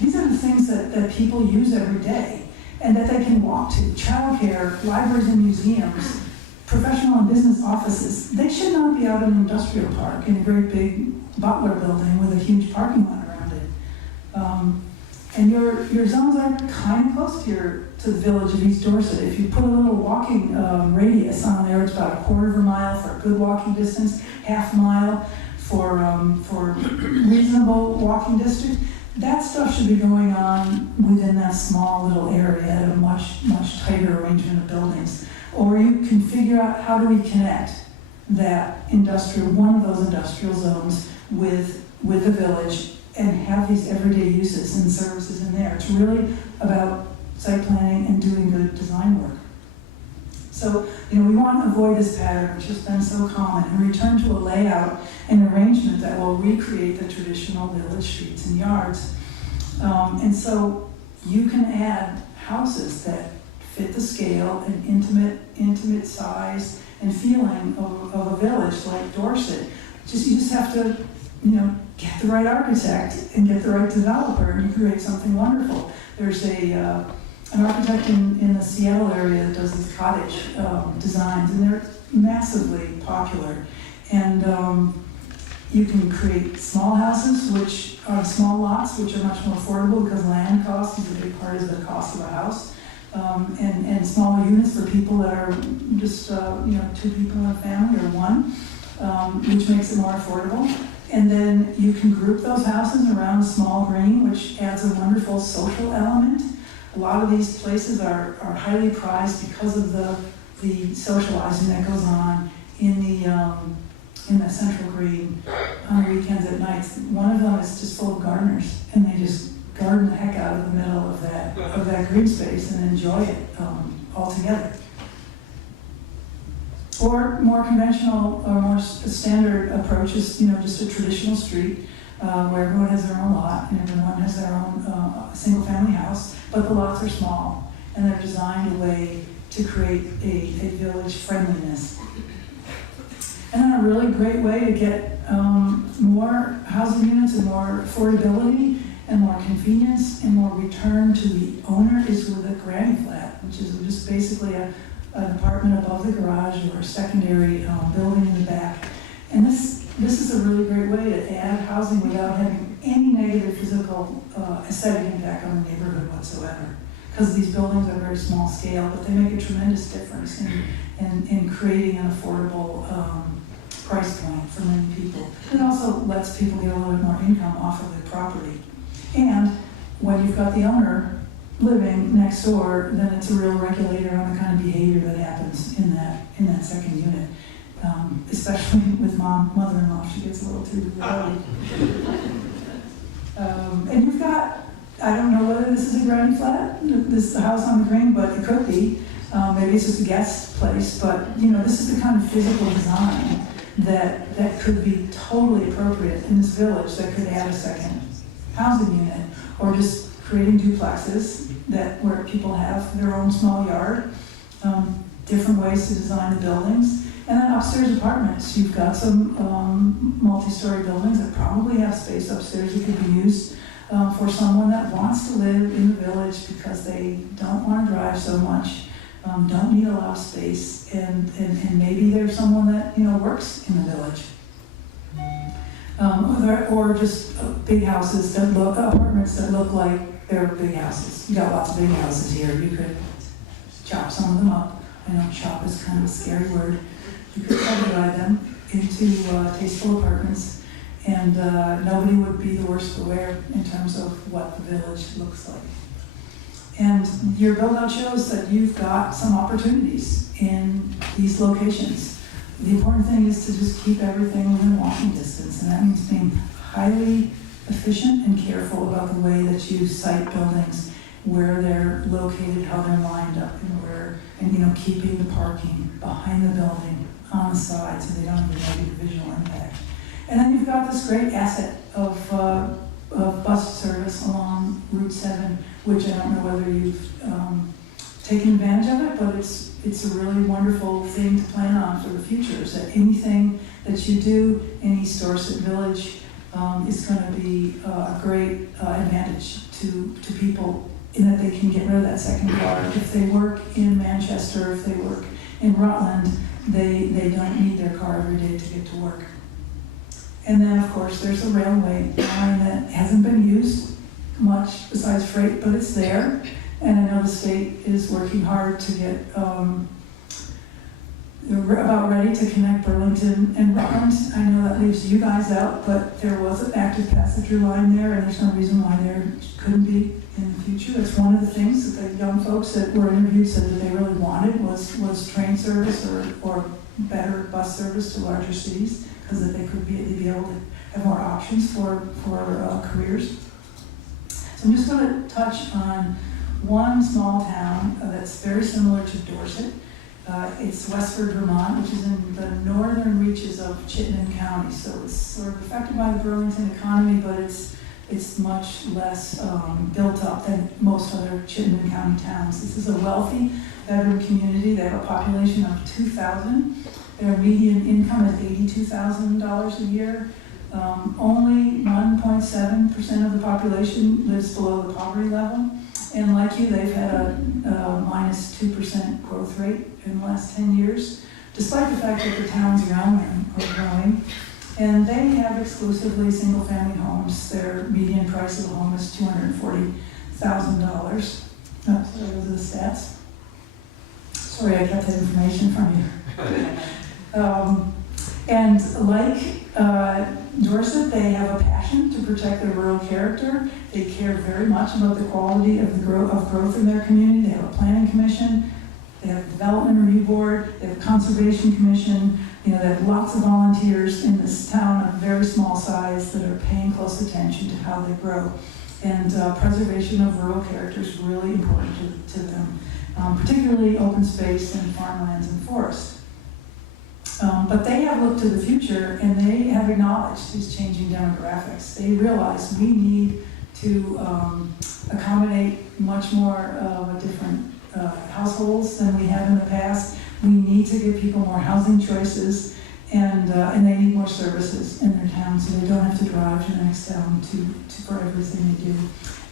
These are the things that people use every day and that they can walk to. Childcare, libraries and museums, professional and business offices. They should not be out in an industrial park in a great big Butler building with a huge parking lot around it. And your zones are kind of close to the village of East Dorset. If you put a little walking radius on there, it's about a quarter of a mile for a good walking distance, half a mile for reasonable walking distance. That stuff should be going on within that small little area at a much, much tighter arrangement of buildings. Or you can figure out how do we connect that one of those industrial zones with the village and have these everyday uses and services in there. It's really about site planning and doing good design work. So, we want to avoid this pattern, which has been so common, and return to a layout and arrangement that will recreate the traditional village streets and yards. And so you can add houses that fit the scale and intimate size and feeling of a village like Dorset. You just have to, get the right architect and get the right developer, and you create something wonderful. There's an architect in the Seattle area that does these cottage designs, and they're massively popular. And you can create small houses, which are small lots, which are much more affordable because land cost is a big part of the cost of a house. And smaller units for people that are just, 2 people in a family or one, which makes it more affordable. And then you can group those houses around a small green, which adds a wonderful social element. A lot of these places are highly prized because of the socializing that goes on in the central green on weekends at nights. One of them is just full of gardeners, and they just garden the heck out of the middle of that green space and enjoy it all together. Or more conventional or more standard approach is, just a traditional street where everyone has their own lot and everyone has their own single family house, but the lots are small and they're designed a way to create a village friendliness. And then a really great way to get more housing units and more affordability and more convenience and more return to the owner is with a granny flat, which is just basically an apartment above the garage or a secondary building in the back. And this is a really great way to add housing without having any negative physical aesthetic impact on the neighborhood whatsoever. Because these buildings are very small scale, but they make a tremendous difference in creating an affordable price point for many people. It also lets people get a little bit more income off of the property. And when you've got the owner living next door, then it's a real regulator on the kind of behavior that happens in that second unit. Especially with mother-in-law, she gets a little too rowdy. And you've got, I don't know whether this is a granny flat, this house on the green, but it could be. Maybe it's just a guest place, but this is the kind of physical design that could be totally appropriate in this village that could add a second housing unit, or just creating duplexes where people have their own small yard, different ways to design the buildings, and then upstairs apartments. You've got some multi-story buildings that probably have space upstairs that could be used for someone that wants to live in the village because they don't want to drive so much, don't need a lot of space, and maybe there's someone that, works in the village. Or just big houses that look, apartments that look like they're big houses. You got lots of big houses here. You could chop some of them up. I know chop is kind of a scary word. You could subdivide them into tasteful apartments, and nobody would be the worse for wear in terms of what the village looks like. And your build-out shows that you've got some opportunities in these locations. The important thing is to just keep everything within walking distance, and that means being highly efficient and careful about the way that you site buildings, where they're located, how they're lined up, and keeping the parking behind the building on the side so they don't have a negative visual impact. And then you've got this great asset of bus service along Route 7, which I don't know whether you've taken advantage of it, but it's a really wonderful thing to plan on for the future, is that anything that you do in East Dorset Village is going to be a great advantage to people, in that they can get rid of that second car. If they work in Manchester, if they work in Rutland, they don't need their car every day to get to work. And then, of course, there's a railway line that hasn't been used much besides freight, but it's there. And I know the state is working hard to get about ready to connect Burlington and Rutland. I know that leaves you guys out, but there was an active passenger line there, and there's no reason why there couldn't be in the future. That's one of the things that the young folks that were interviewed said that they really wanted was train service or better bus service to larger cities, because that they'd be able to have more options for careers. So I'm just going to touch on one small town that's very similar to Dorset. It's Westford, Vermont, which is in the northern reaches of Chittenden County. So it's sort of affected by the Burlington economy, but it's much less built up than most other Chittenden County towns. This is a wealthy veteran community. They have a population of 2,000. Their median income is $82,000 a year. Only 1.7% of the population lives below the poverty level. And like you, they've had a minus 2% growth rate in the last 10 years, despite the fact that the towns around them are growing. And they have exclusively single-family homes. Their median price of a home is $240,000. Oh, sorry, those are the stats. Sorry, I kept that information from you. And like Dorset, they have a passion to protect their rural character. They care very much about the quality of growth in their community. They have a planning commission. They have a development review board. They have a conservation commission. They have lots of volunteers in this town of very small size that are paying close attention to how they grow. And preservation of rural character is really important to them, particularly open space and farmlands and forests. But they have looked to the future, and they have acknowledged these changing demographics. They realize we need to accommodate much more of a different households than we have in the past. We need to give people more housing choices, and they need more services in their town, so they don't have to drive to the next town for everything they do.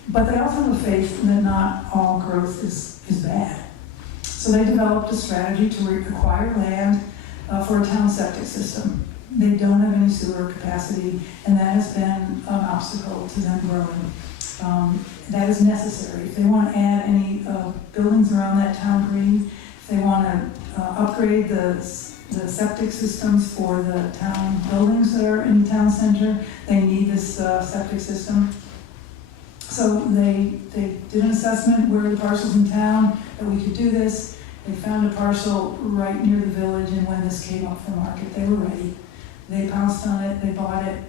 But they also have a faith that not all growth is bad. So they developed a strategy to acquire land for a town septic system. They don't have any sewer capacity, and that has been an obstacle to them growing. That is necessary. If they want to add any buildings around that town green, if they want to upgrade the septic systems for the town buildings that are in the town center, they need this septic system. So they did an assessment where the parcels in town that we could do this. They found a parcel right near the village, and when this came up for market, they were ready. They pounced on it, they bought it.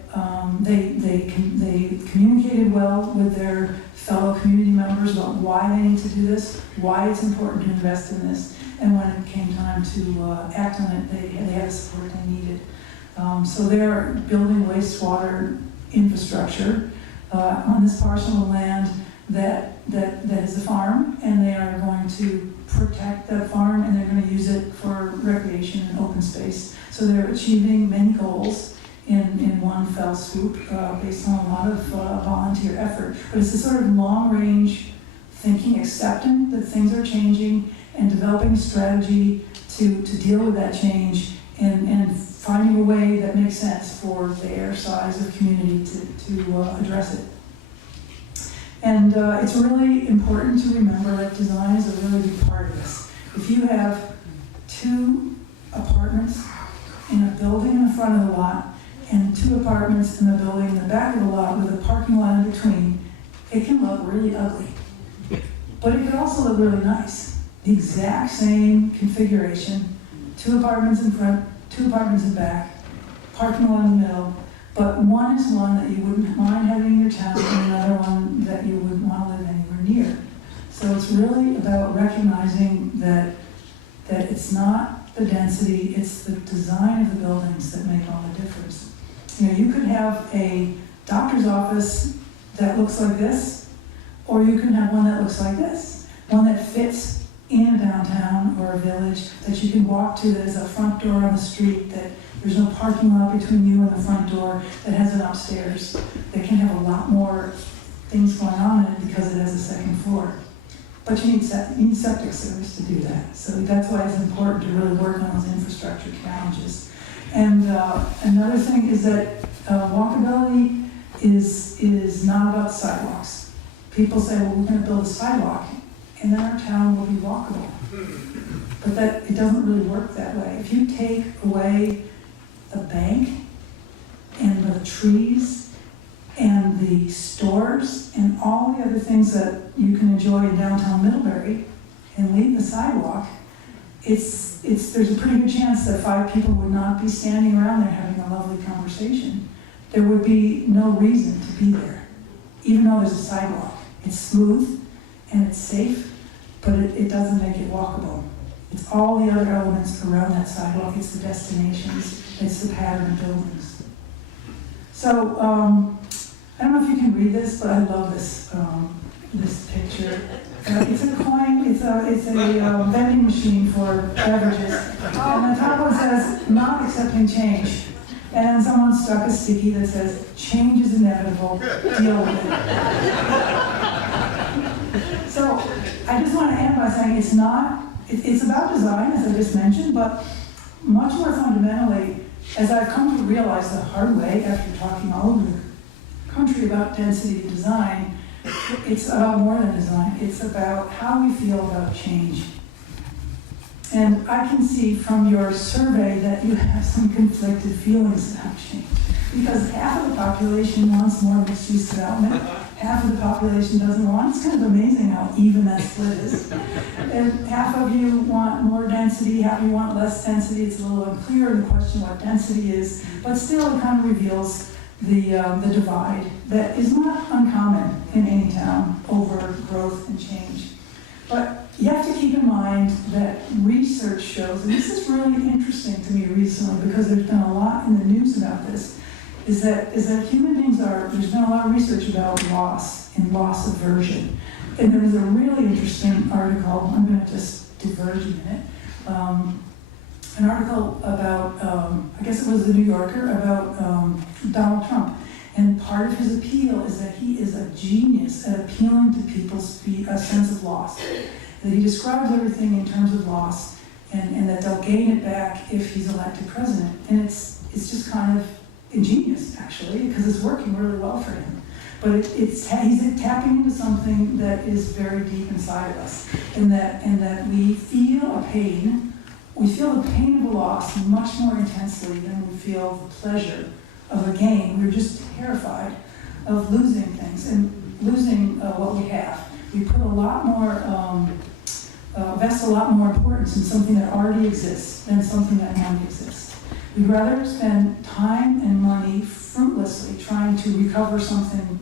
They communicated well with their fellow community members about why they need to do this, why it's important to invest in this, and when it came time to act on it, they had the support they needed. So they're building wastewater infrastructure on this parcel of land that is a farm, and they are going to protect that farm, and they're going to use it for recreation and open space. So they're achieving many goals in one fell swoop based on a lot of volunteer effort. But it's a sort of long-range thinking, accepting that things are changing, and developing developing a strategy to deal with that change and finding a way that makes sense for their size of community to address it. And it's really important to remember that design is a really big part of this. If you have 2 apartments in a building in the front of the lot and 2 apartments in the building in the back of the lot with a parking lot in between, it can look really ugly. But it could also look really nice. The exact same configuration, 2 apartments in front, 2 apartments in back, parking lot in the middle, but one is one that you wouldn't mind having in your town and another one that you wouldn't want to live anywhere near. So it's really about recognizing that it's not the density, it's the design of the buildings that make all the difference. You know, you could have a doctor's office that looks like this, or you can have one that looks like this, one that fits in a downtown or a village that you can walk to, that has a front door on the street, that there's no parking lot between you and the front door, that has an upstairs, that can have a lot more things going on in it because it has a second floor. But you need septic service to do that. So that's why it's important to really work on those infrastructure challenges. And another thing is that walkability is not about sidewalks. People say, well, we're going to build a sidewalk, and then our town will be walkable. But that it doesn't really work that way. If you take away the bank and the trees and the stores and all the other things that you can enjoy in downtown Middlebury and leave the sidewalk, there's a pretty good chance that 5 people would not be standing around there having a lovely conversation. There would be no reason to be there, even though there's a sidewalk. It's smooth and it's safe, but it doesn't make it walkable. It's all the other elements around that sidewalk. It's the destinations, it's the pattern of buildings. So, I don't know if you can read this, but I love this picture. It's a coin, it's a vending machine for beverages. And the top one says, not accepting change. And then someone stuck a sticky that says, change is inevitable, deal with it. So I just want to end by saying it's about design, as I just mentioned, but much more fundamentally, as I've come to realize the hard way after talking all over the country about density design, it's about more than design. It's about how we feel about change. And I can see from your survey that you have some conflicted feelings about change. Because half of the population wants more mixed-use development, half of the population doesn't want. It's kind of amazing how even that split is. And half of you want more density, half of you want less density. It's a little unclear in the question what density is, but still it kind of reveals the divide that is not uncommon in any town over growth and change. But you have to keep in mind that research shows, and this is really interesting to me recently because there's been a lot in the news about this, is that human beings there's been a lot of research about loss and loss aversion. And there was a really interesting article, I'm going to just diverge a minute, an article about, I guess it was the New Yorker, about Donald Trump. And part of his appeal is that he is a genius at appealing to people's sense of loss. That he describes everything in terms of loss, and that they'll gain it back if he's elected president. And it's just kind of ingenious, actually, because it's working really well for him. But he's tapping into something that is very deep inside of us, and that we feel a pain. We feel the pain of a loss much more intensely than we feel the pleasure of a gain. We're just terrified of losing things and losing what we have. We put a lot more, invest a lot more importance in something that already exists than something that might exist. We'd rather spend time and money fruitlessly trying to recover something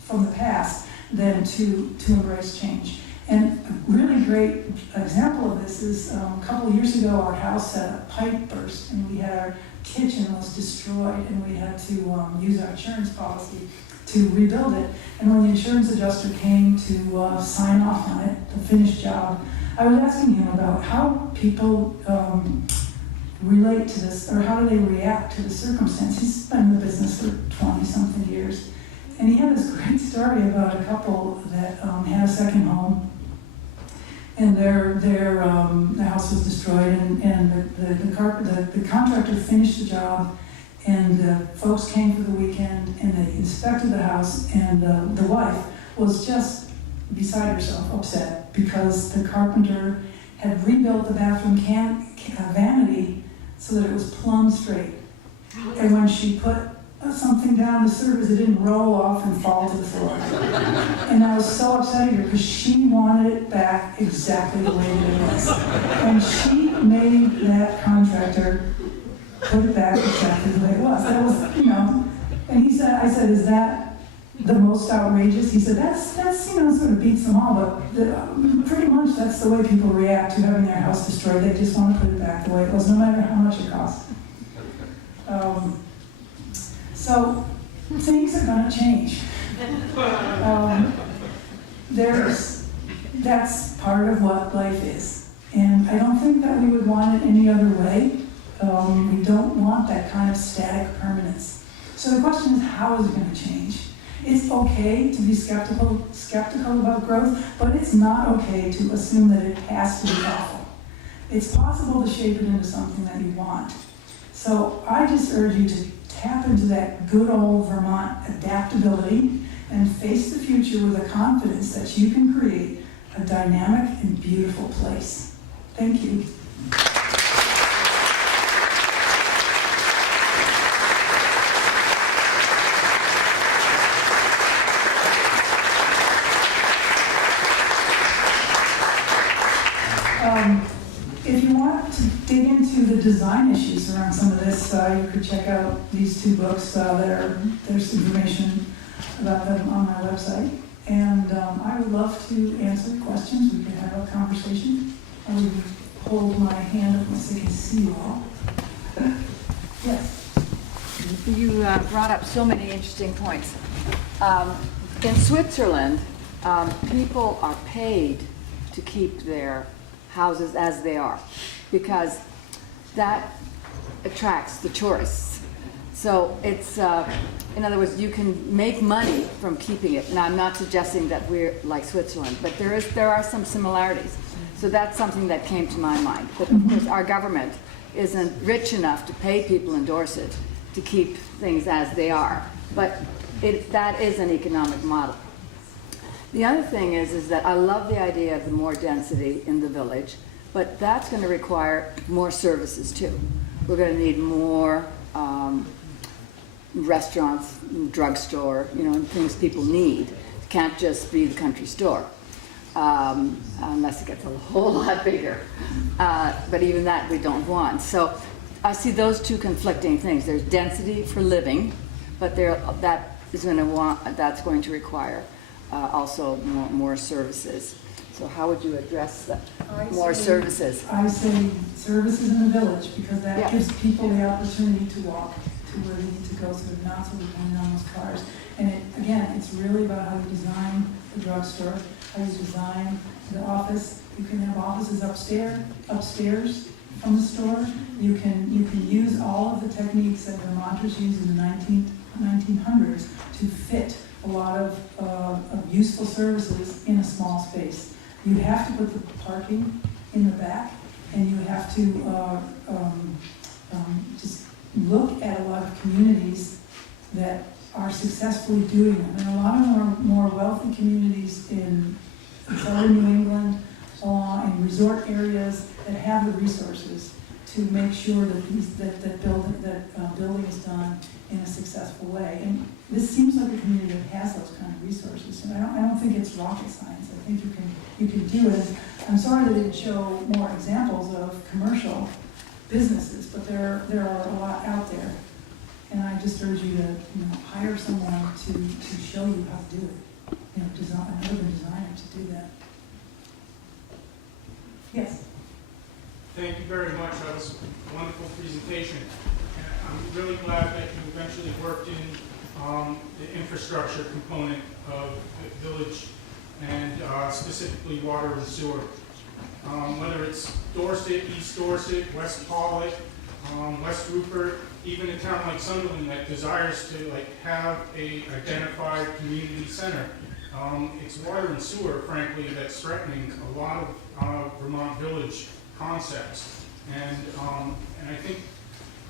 from the past than to embrace change. And a really great example of this is a couple of years ago, our house had a pipe burst, and we had our kitchen was destroyed, and we had to use our insurance policy to rebuild it. And when the insurance adjuster came to sign off on it, the finished job, I was asking him about how people relate to this, or how do they react to the circumstance. He's been in the business for 20-something years. And he had this great story about a couple that had a second home. and the house was destroyed, and the contractor finished the job, and the folks came for the weekend, and they inspected the house, and the wife was just beside herself, upset, because the carpenter had rebuilt the bathroom vanity so that it was plumb straight. And when she put something down the surface, it didn't roll off and fall to the floor. And I was so upset at her because she wanted it back exactly the way that it was. And she made that contractor put it back exactly the way it was. That was, and he said, I said, is that the most outrageous? He said, that's sort of beats them all, but pretty much that's the way people react to having their house destroyed. They just want to put it back the way it was, no matter how much it costs. So things are going to change. That's part of what life is. And I don't think that we would want it any other way. We don't want that kind of static permanence. So the question is, how is it going to change? It's okay to be skeptical about growth, but it's not okay to assume that it has to be awful. It's possible to shape it into something that you want. So I just urge you to tap into that good old Vermont adaptability and face the future with the confidence that you can create a dynamic and beautiful place. Thank you. If you want to dig into the design issues around some of this, you could check out these two books. There's information about them on my website. And I would love to answer questions. We could have a conversation. I would hold my hand up so I can see you all. Yes? You brought up so many interesting points. In Switzerland, people are paid to keep their houses as they are, because that attracts the tourists. So it's, in other words, you can make money from keeping it. Now, I'm not suggesting that we're like Switzerland, but there are some similarities. So that's something that came to my mind. But of course, our government isn't rich enough to pay people in Dorset to keep things as they are. But that is an economic model. The other thing is that I love the idea of the more density in the village, but that's going to require more services too. We're going to need more restaurants, drugstore, and things people need. It can't just be the country store, unless it gets a whole lot bigger. But even that we don't want. So I see those two conflicting things. There's density for living, but that's going to require also more services. So how would you address that? More services. I say services in the village, because that gives people the opportunity to walk to where they need to go, so they're not so dependent on those cars. And it's really about how you design the drugstore, how you design the office. You can have offices upstairs from the store. You can use all of the techniques that Vermonters used in the 1900s to fit a lot of useful services in a small space. You have to put the parking in the back, and you have to just look at a lot of communities that are successfully doing them. And a lot of them are more wealthy communities in southern New England, in resort areas that have the resources to make sure that building is done in a successful way. And this seems like a community that has those kind of resources. And I don't think it's rocket science. I think you can do it. I'm sorry that I didn't show more examples of commercial businesses, but there are a lot out there. And I just urge you to hire someone to show you how to do it. Another designer to do that. Yes. Thank you very much. That was a wonderful presentation. And I'm really glad that you eventually worked in the infrastructure component of the village, and specifically water and sewer. Whether it's Dorset, East Dorset, West Pollock, West Rupert, even a town like Sunderland that desires to have a identified community center. it's water and sewer, frankly, that's threatening a lot of Vermont Village concepts. And I think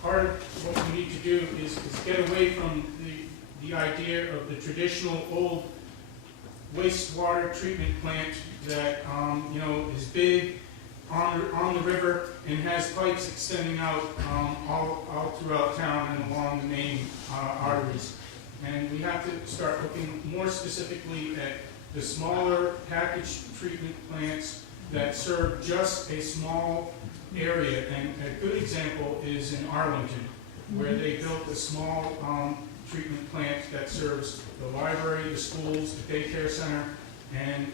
part of what we need to do is get away from the idea of the traditional old wastewater treatment plant that is big on the river and has pipes extending out all throughout town and along the main arteries. And we have to start looking more specifically at the smaller package treatment plants that serve just a small area. And a good example is in Arlington, where they built a small treatment plant that serves the library, the schools, the daycare center, and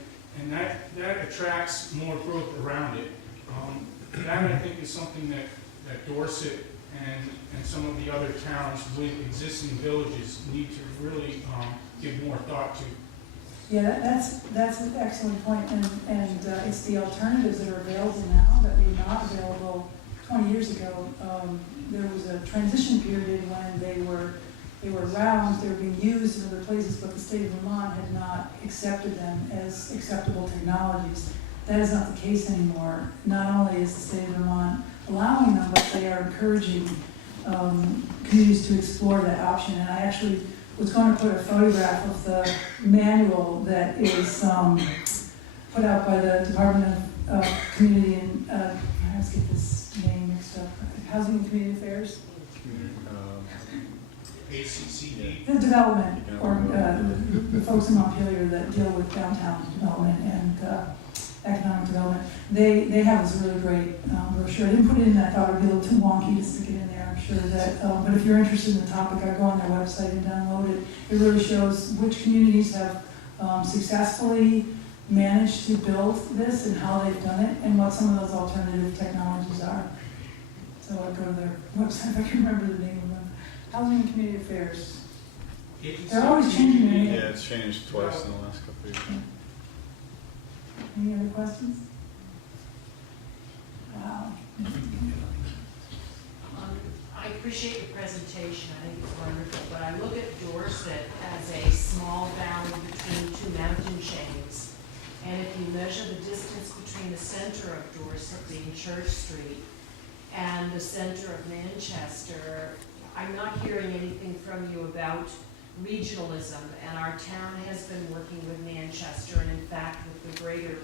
that attracts more growth around it. That, I think, is something that Dorset and some of the other towns with existing villages need to really give more thought to. Yeah, that's an excellent point, and it's the alternatives that are available now that were not available 20 years ago. There was a transition period when they were around, they were being used in other places, but the state of Vermont had not accepted them as acceptable technologies. That is not the case anymore. Not only is the state of Vermont allowing them, but they are encouraging communities to explore that option. And I actually was going to put a photograph of the manual that is put out by the Department of Community and, I always get this name mixed up, Housing and Community Affairs? ACCD. The development, or the folks in Montpelier that deal with downtown development and economic development. They have this really great brochure. I didn't put it in, I thought it would be a little too wonky to stick it in there. I'm sure that, but if you're interested in the topic, I go on their website and download it. It really shows which communities have successfully managed to build this and how they've done it and what some of those alternative technologies are. So I'll go to their website if I can remember the name of them. Housing and Community Affairs. They're always changing their name. Yeah, it's changed twice in the last couple of years. Any other questions? Wow. I appreciate your presentation. I think it's wonderful. But I look at Dorset as a small valley between two mountain chains. And if you measure the distance between the center of Dorset, being Church Street, and the center of Manchester, I'm not hearing anything from you about regionalism, and our town has been working with Manchester and in fact with the greater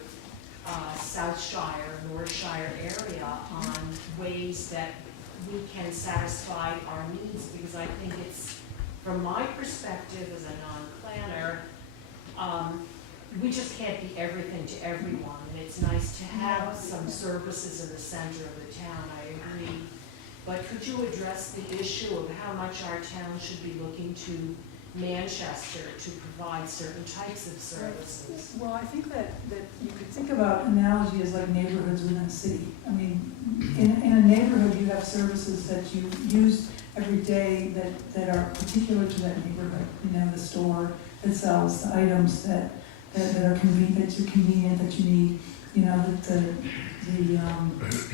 Southshire, Northshire area on ways that we can satisfy our needs, because I think it's, from my perspective as a non-planner, we just can't be everything to everyone, and it's nice to have some services in the center of the town, I agree. But could you address the issue of how much our town should be looking to Manchester to provide certain types of services? Well, I think that you could think about analogy as like neighborhoods within a city. I mean, in a neighborhood, you have services that you use every day that are particular to that neighborhood. You know, the store that sells the items that are convenient, that you need. You know,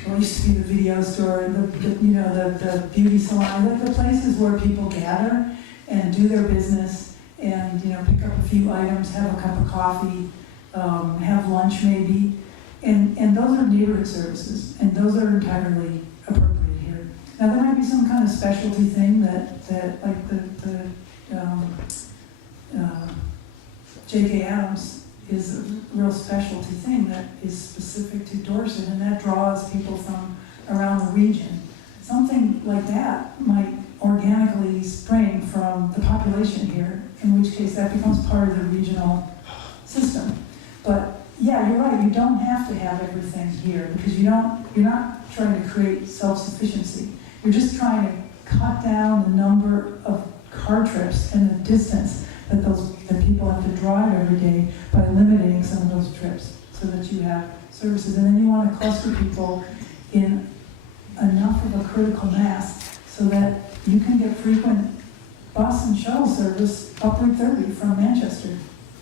what used to be the video store, the beauty salon, like the places where people gather and do their business and, pick up a few items, have a cup of coffee, have lunch maybe. And those are neighborhood services, and those are entirely appropriate here. Now, there might be some kind of specialty thing that like the J.K. Adams is a real specialty thing that is specific to Dorset, and that draws people from around the region. Something like that might organically spring from the population here, in which case that becomes part of the regional system. But yeah, you're right, you don't have to have everything here, because you're not trying to create self-sufficiency. You're just trying to cut down the number of car trips and the distance that people have to drive every day by eliminating some of those trips so that you have services. And then you want to cluster people in enough of a critical mass so that you can get frequent bus and shuttle service up Route 30 from Manchester.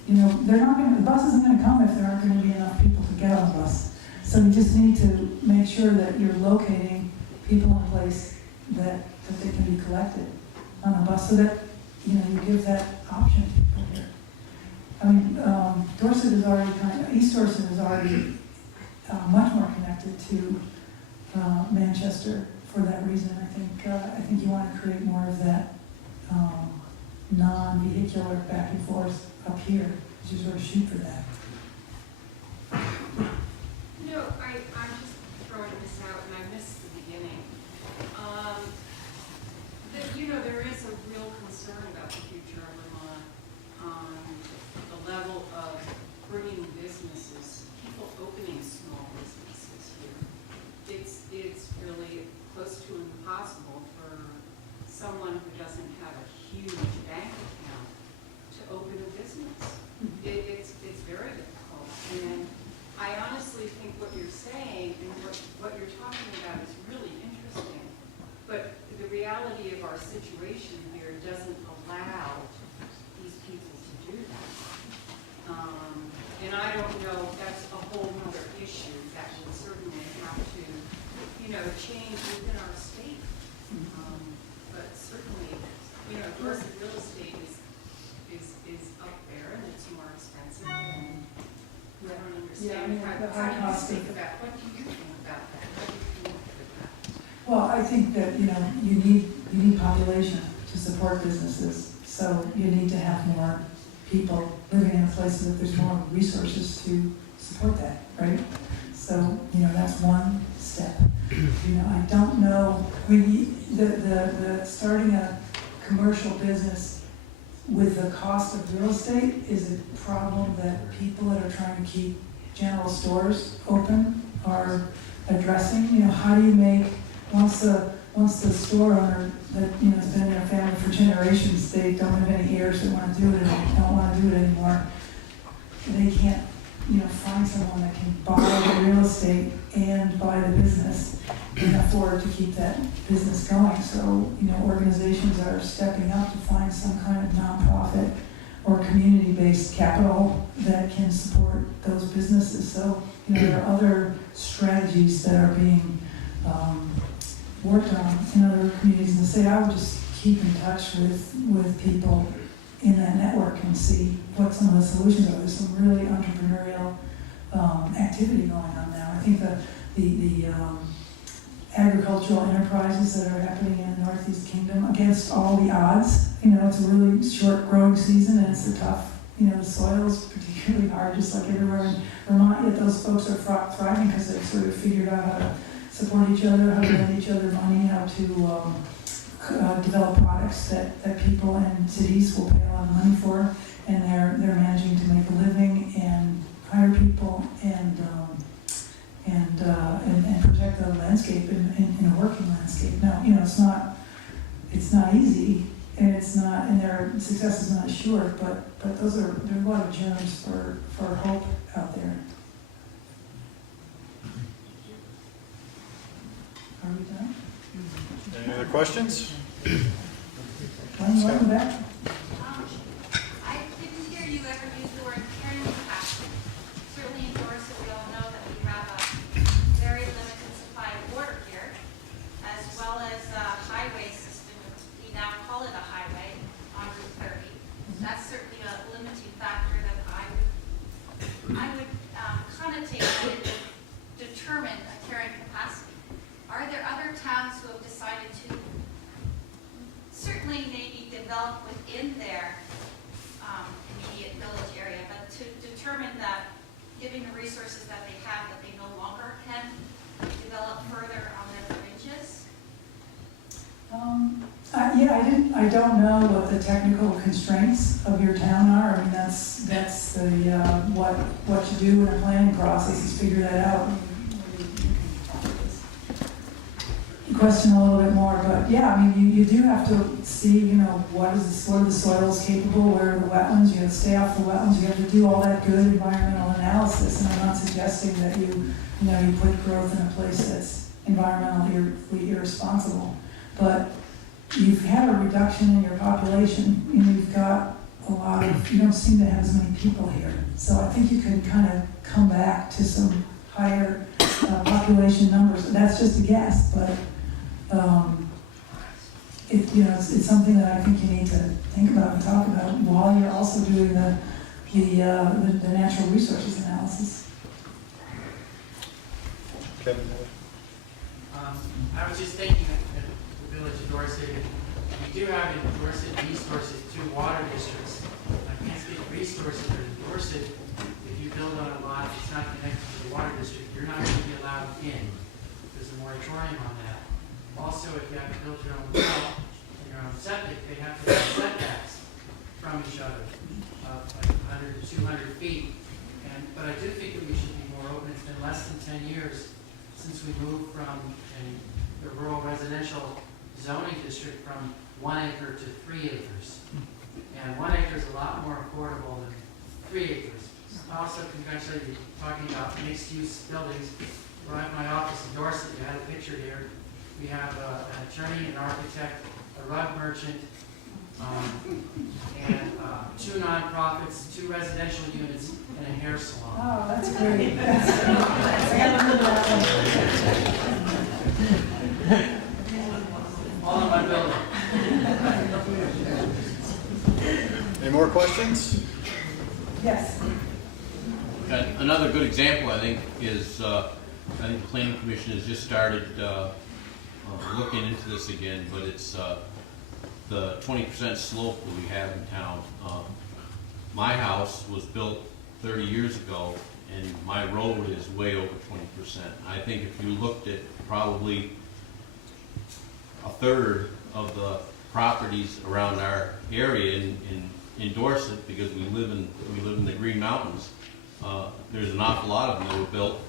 The bus isn't going to come if there aren't going to be enough people to get on the bus. So you just need to make sure that you're locating people in a place that they can be collected on a bus so that you give that option to people here. I mean, Dorset is already East Dorset is already much more connected to Manchester for that reason. I think you want to create more of that non-vehicular back and forth up here. You sort of shoot for that. No, I'm just throwing this out, and I missed the beginning. There is a real concern about the future of Vermont on the level of bringing businesses, people opening small businesses here. It's really close to impossible for someone who doesn't have a huge bank account to open a business. It's very difficult, and I honestly think what you're saying and what you're talking about is really interesting, but the reality of our situation here doesn't allow these people to do that. And I don't know, that's a whole other issue that would certainly have to, change within our state. But certainly, Dorset real estate is up there and it's more expensive, and I don't understand. How do you think about, what do you think about that? How do you think about that? Well, I think that, you need population to support businesses. So you need to have more people living in places that there's more resources to support that, right? So, that's one step. I don't know, the starting a commercial business with the cost of real estate is a problem that people that are trying to keep general stores open are addressing. How do you make, once the store owner that has been in their family for generations, they don't have any heirs that want to do it and don't want to do it anymore. They can't find someone that can buy the real estate and buy the business and afford to keep that business going. So, organizations are stepping up to find some kind of nonprofit or community-based capital that can support those businesses. So, there are other strategies that are being worked on in other communities in the state. I would just keep in touch with people in that network and see what some of the solutions are. There's some really entrepreneurial activity going on now. I think the agricultural enterprises that are happening in the Northeast Kingdom, against all the odds, it's a really short growing season and it's a tough, the soil's particularly hard, just like everywhere in Vermont, yet those folks are thriving because they've sort of figured out how to support each other, how to lend each other money, how to develop products that people in cities will pay a lot of money for, and they're managing to make a living and hire people and protect the landscape in a working landscape. Now, it's not easy, and their success is not assured, but there are a lot of germs for hope out there. Are we done? Any other questions? Welcome back. I didn't hear you ever use the word carrying capacity. Certainly in Dorset, we all know that we have a very limited supply of water here, as well as a highway system. We now call it a highway on Route 30. That's certainly a limiting factor that I would connotate that it would determine a carrying capacity. Are there other towns who have decided to certainly maybe develop within their immediate village area, but to determine that, given the resources that they have, that they no longer can develop further on their fringes? I don't know what the technical constraints of your town are. I mean, that's the what you do in a planning process is figure that out. Question a little bit more, but yeah, I mean, you do have to see, what are the soils capable, where are the wetlands, you have to stay off the wetlands, you have to do all that good environmental analysis, and I'm not suggesting that you put growth in a place that's environmentally irresponsible, but you've had a reduction in your population, you've got you don't seem to have as many people here, so I think you can kind of come back to some higher population numbers. That's just a guess, but it's something that I think you need to think about and talk about while you're also doing the the natural resources analysis. Kevin? I was just thinking that the village of Dorset, we do have in Dorset and East Dorset 2 water districts. I can't speak for East Dorset, but in Dorset, if you build on a lot that's not connected to the water district, you're not going to be allowed in. There's a moratorium on that. Also, if you have to build your own well and your own septic, they have to have setbacks from each other, like 100 to 200 feet. But I do think that we should be more open. It's been less than 10 years since we moved from the rural residential zoning district from 1 acre to 3 acres. And 1 acre is a lot more affordable than 3 acres. Also, conventionally, talking about mixed-use buildings, when I have my office in Dorset, you had a picture here. We have an attorney, an architect, a rug merchant, and 2 nonprofits, 2 residential units, and a hair salon. Oh, that's great. I gotta remember that one. All in one building. Any more questions? Yes. Another good example, I think, is I think the Planning Commission has just started looking into this again, but it's the 20% slope that we have in town. My house was built 30 years ago, and my road is way over 20%. I think if you looked at probably a third of the properties around our area in Dorset, because we live in the Green Mountains, there's an awful lot of them that were built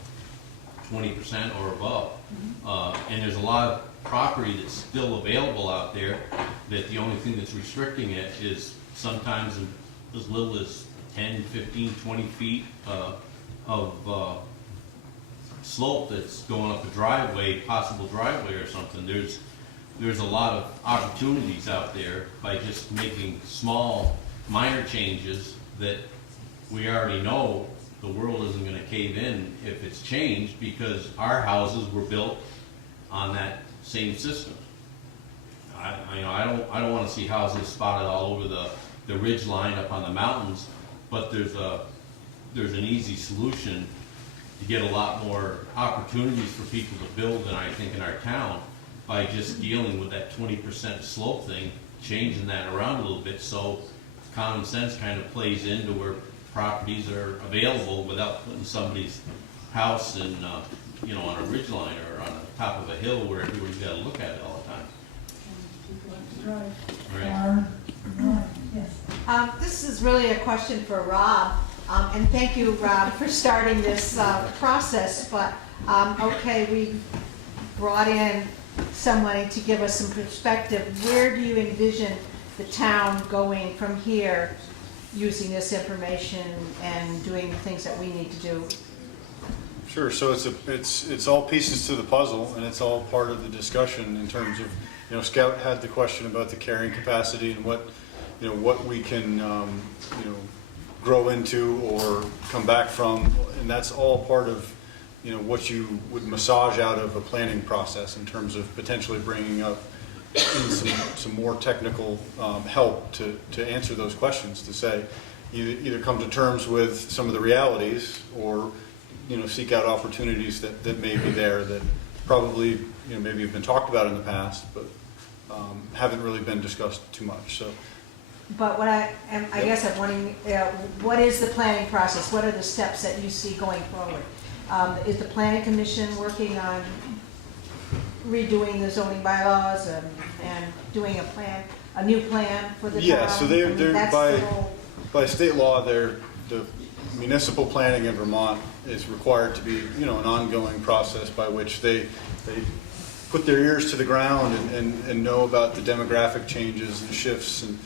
20% or above. And there's a lot of property that's still available out there that the only thing that's restricting it is sometimes as little as 10, 15, 20 feet of slope that's going up a driveway, possible driveway or something. There's a lot of opportunities out there by just making small, minor changes that we already know the world isn't going to cave in if it's changed, because our houses were built on that same system. I don't want to see houses spotted all over the ridge line up on the mountains, but there's an easy solution to get a lot more opportunities for people to build than I think in our town, by just dealing with that 20% slope thing, changing that around a little bit so common sense kind of plays into where properties are available without putting somebody's house in, on a ridge line or on the top of a hill where everybody's got to look at it all the time. Right. Yes. This is really a question for Rob, and thank you, Rob, for starting this process. But okay, we brought in somebody to give us some perspective. Where do you envision the town going from here, using this information and doing the things that we need to do? Sure. So it's all pieces to the puzzle, and it's all part of the discussion in terms of, Scout had the question about the carrying capacity and what we can grow into or come back from, and that's all part of what you would massage out of a planning process in terms of potentially bringing up in some more technical help to answer those questions, to say either come to terms with some of the realities or seek out opportunities that may be there that probably maybe have been talked about in the past but haven't really been discussed too much. So, but what I guess I'm wondering, what is the planning process? What are the steps that you see going forward? Is the Planning Commission working on redoing the zoning bylaws and doing a new plan for the town? Yeah, so by state law, the municipal planning in Vermont is required to be an ongoing process by which they put their ears to the ground and know about the demographic changes and shifts and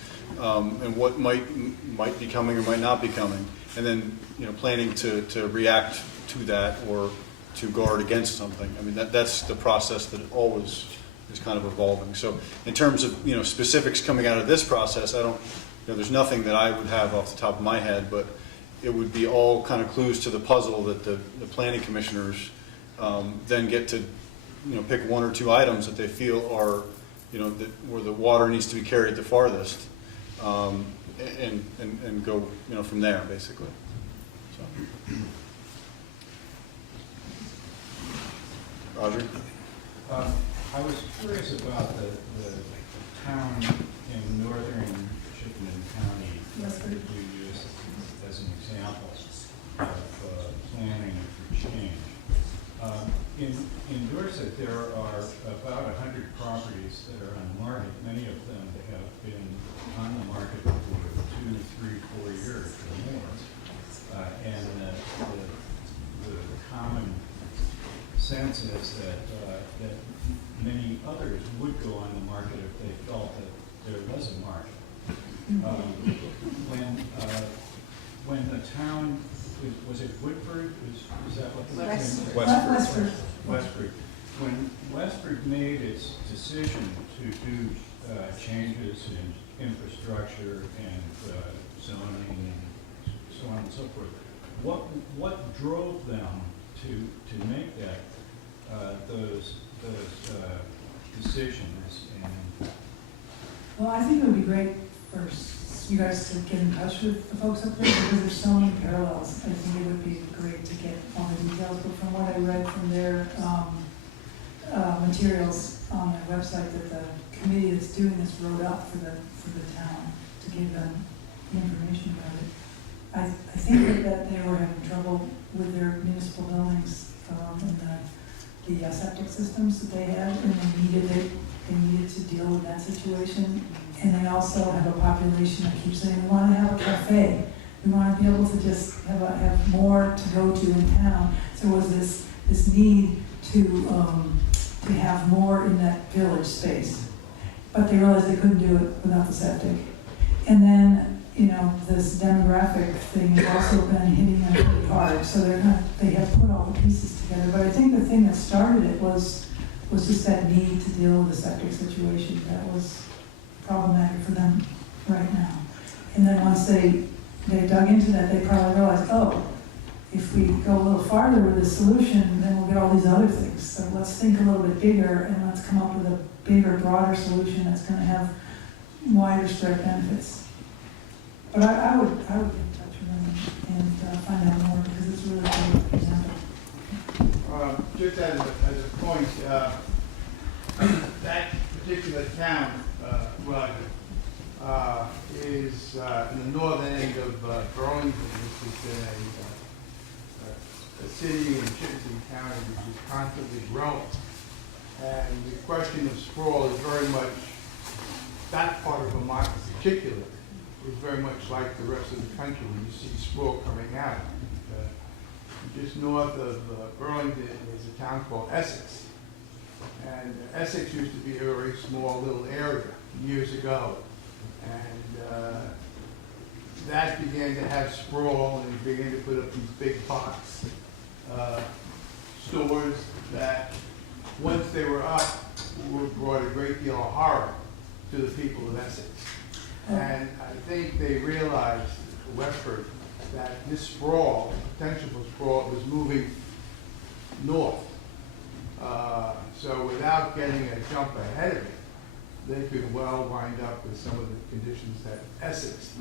what might be coming or might not be coming, and then planning to react to that or to guard against something. I mean, that's the process that always is kind of evolving. So in terms of specifics coming out of this process, I don't there's nothing that I would have off the top of my head, but it would be all kind of clues to the puzzle that the planning commissioners then get to pick 1 or 2 items that they feel are where the water needs to be carried the farthest, and go, you know, from there, basically. So. Roger? I was curious about the town in northern Chittenden County that you used as an example of planning for change. In Dorset, there are about 100 properties that are on the market. Many of them have been on the market for 2, 3, 4 years or more. And the common sense is that many others would go on the market if they felt that there was a market. When the town, was it Woodford? Is that what the Westford. Westford. When Westford made its decision to do changes in infrastructure and zoning and so on and so forth, what drove them to make those decisions? And Well, I think it would be great for you guys to get in touch with the folks up there because there's so many parallels. I think it would be great to get all the details, but from what I read from their materials on their website, that the committee that's doing this wrote up for the town to give them the information about it. I think that they were having trouble with their municipal buildings and the septic systems that they had, and they needed to deal with that situation. And they also have a population that keeps saying, we want to have a cafe. We want to be able to just have more to go to in town. So there was this need to have more in that village space. But they realized they couldn't do it without the septic. And then, you know, this demographic thing has also been hitting them pretty hard. So they have put all the pieces together. But I think the thing that started it was just that need to deal with the septic situation that was problematic for them right now. And then once they dug into that, they probably realized, oh, if we go a little farther with this solution, then we'll get all these other things. So let's think a little bit bigger and let's come up with a bigger, broader solution that's going to have wider spread benefits. But I would get in touch with them and find out more because it's really a great example. Just as a point, that particular town, Roger, is in the northern end of Burlington, which has been a city in Chittenden County which is constantly growing. And the question of sprawl is very much, that part of Vermont in particular, is very much like the rest of the country when you see sprawl coming out. Just north of Burlington is a town called Essex. And Essex used to be a very small little area years ago. And that began to have sprawl and began to put up these big box stores that, once they were up, brought a great deal of horror to the people of Essex. And I think they realized, Westford, that this sprawl, potential for sprawl, was moving north. So without getting a jump ahead of it, they could well wind up with some of the conditions that Essex,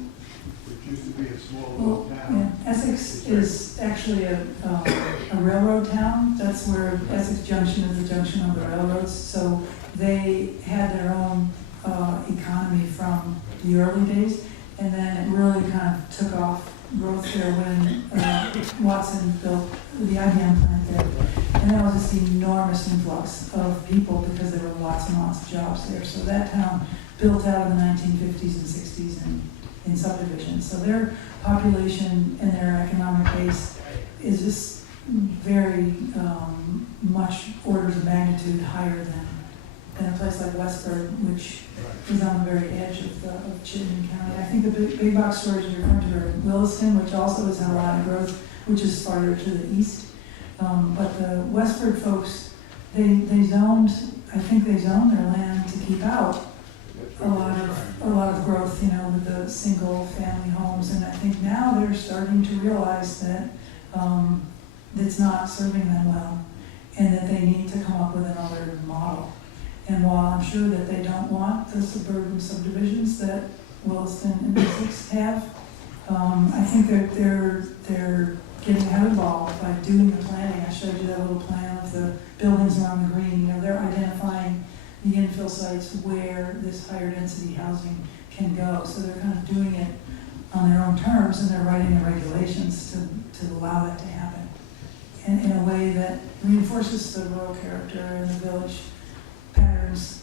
which used to be a small little town. Yeah. Essex is actually a railroad town. That's where Essex Junction is the junction of the railroads. So they had their own economy from the early days, and then it really kind of took off growth there when Watson built the IBM plant there. And that was just an enormous influx of people because there were lots and lots of jobs there. So that town built out in the 1950s and 60s in subdivisions. So their population and their economic base is just very much orders of magnitude higher than a place like Westford, which is on the very edge of Chittenden County. I think the big box stores you're referring to are Williston, which also has had a lot of growth, which is farther to the east. But the Westford folks, they zoned, I think they zoned their land to keep out a lot of growth, you know, with the single family homes. And I think now they're starting to realize that it's not serving them well and that they need to come up with another model. And while I'm sure that they don't want the suburban subdivisions that Williston and Essex have. I think they're getting ahead of the ball by doing the planning. I showed you that little plan of the buildings around the green. You know, they're identifying the infill sites where this higher density housing can go. So they're kind of doing it on their own terms, and they're writing the regulations to allow that to happen in a way that reinforces the rural character and the village patterns,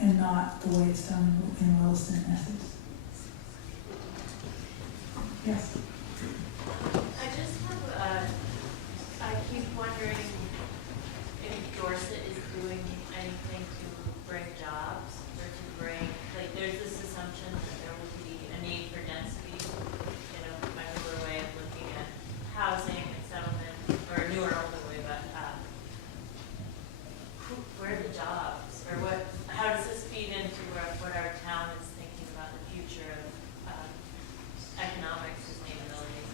and not the way it's done in Williston and Essex. Yes? I just have I keep wondering if Dorset is doing anything to bring jobs or to bring, like, there's this assumption that there will be a need for density, you know, my newer way of looking at housing and settlement, or a newer older way, but where are the jobs, or how does this feed into what our town is thinking about the future of economic sustainability?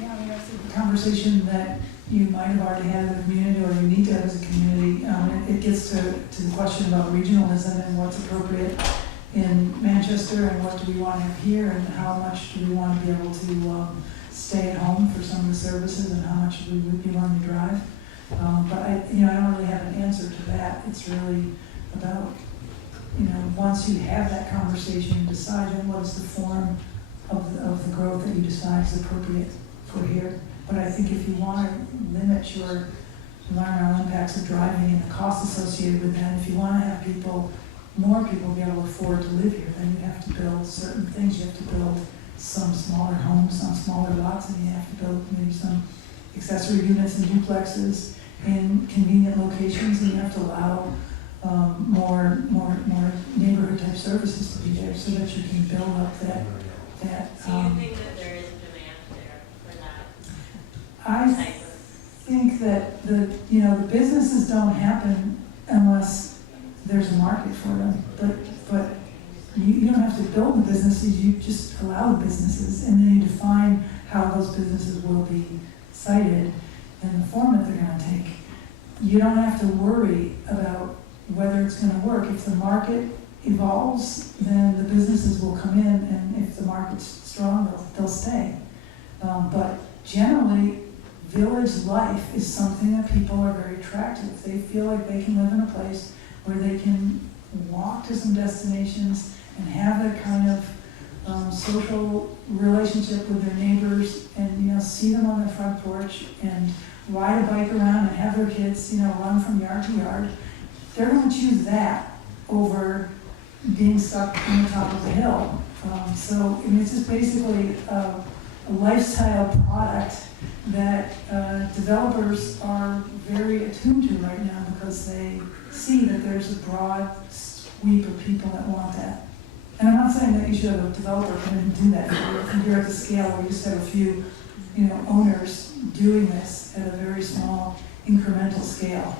Yeah, I mean, that's a conversation that you might have already had in the community, or you need to have as a community. It gets to the question about regionalism and what's appropriate in Manchester, and what do we want to have here, and how much do we want to be able to stay at home for some of the services, and how much we would be willing to drive. But I don't really have an answer to that. It's really about, once you have that conversation, decide then what is the form of the growth that you decide is appropriate for here. But I think if you want to limit your environmental impacts of driving and the costs associated with that, if you want to have more people be able to afford to live here, then you have to build certain things. You have to build some smaller homes on smaller lots, and you have to build maybe some accessory units and duplexes in convenient locations, and you have to allow more neighborhood type services to be there, so that you can build up that. Do you think that there is a demand there for that? I think that the businesses don't happen unless there's a market for them. But you don't have to build the businesses, you just allow the businesses, and then you define how those businesses will be sited and the form that they're going to take. You don't have to worry about whether it's going to work. If the market evolves, then the businesses will come in, and if the market's strong, they'll stay. But generally, village life is something that people are very attracted to. They feel like they can live in a place where they can walk to some destinations and have that kind of social relationship with their neighbors, and see them on their front porch and ride a bike around and have their kids run from yard to yard. They're going to choose that over being stuck on the top of the hill. So it's just basically a lifestyle product that developers are very attuned to right now, because they see that there's a broad sweep of people that want that. And I'm not saying that you should have a developer come in and do that. If you're at the scale where you just have a few owners doing this at a very small incremental scale,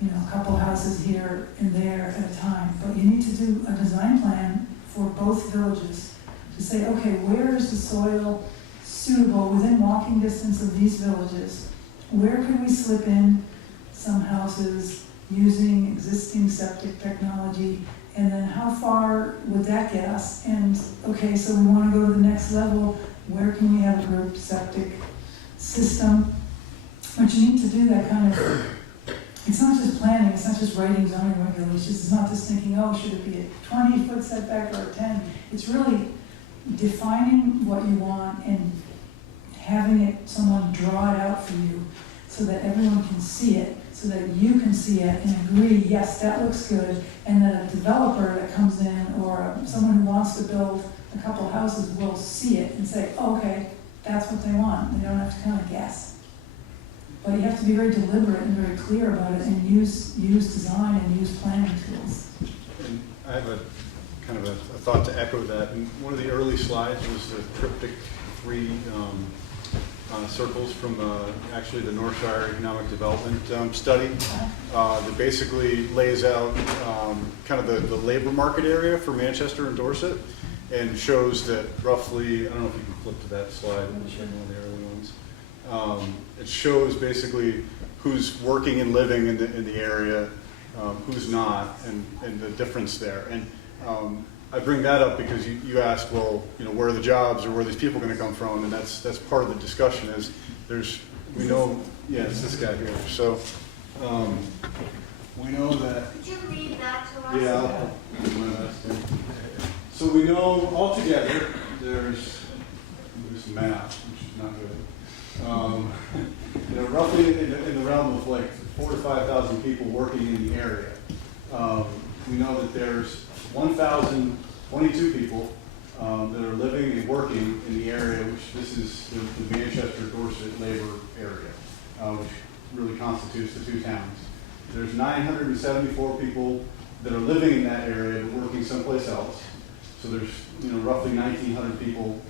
a couple houses here and there at a time. But you need to do a design plan for both villages to say, okay, where is the soil suitable within walking distance of these villages? Where could we slip in some houses using existing septic technology? And then how far would that get us? And okay, so we want to go to the next level. Where can we have a group septic system? But you need to do that kind of, it's not just planning, it's not just writing zoning regulations, it's not just thinking, oh, should it be a 20-foot setback or a 10? It's really defining what you want and having someone draw it out for you so that everyone can see it, so that you can see it and agree, yes, that looks good, and then a developer that comes in, or someone who wants to build a couple houses will see it and say, oh, okay, that's what they want. They don't have to kind of guess. But you have to be very deliberate and very clear about it, and use design and use planning tools. And I have a kind of a thought to echo that. And one of the early slides was the cryptic three circles from actually the Northshire Economic Development study that basically lays out kind of the labor market area for Manchester and Dorset, and shows that roughly, I don't know if you can flip to that slide, one of the early ones. It shows basically who's working and living in the area, who's not, and the difference there. And I bring that up because you asked, well, where are the jobs or where are these people going to come from? And that's part of the discussion is we know, yeah, it's this guy here. So we know that. Could you read that to us? Yeah, I'll do my best. So we know altogether there's math, which is not good. Roughly in the realm of like 4,000 to 5,000 people working in the area. We know that there's 1,022 people that are living and working in the area, which this is the Manchester-Dorset labor area, which really constitutes the two towns. There's 974 people that are living in that area but working someplace else. So there's roughly 1,900 people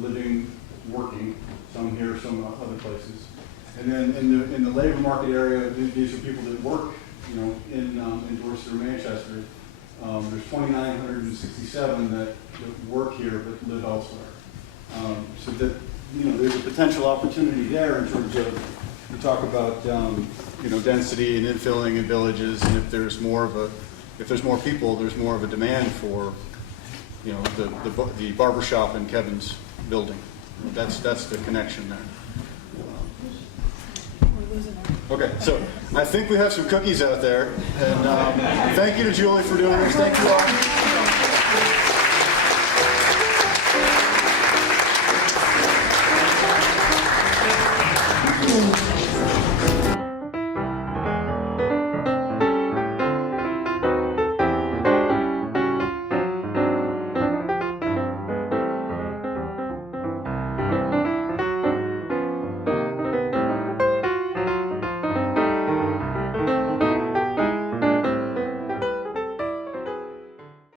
living, working, some here, some other places. And then in the labor market area, these are people that work, in Dorset or Manchester. There's 2,967 that work here but live elsewhere. So that there's a potential opportunity there in terms of we talk about density and infilling in villages, and if there's more people, there's more of a demand for the barber shop in Kevin's building. That's the connection there. Okay, so I think we have some cookies out there, and thank you to Julie for doing this. Thank you all.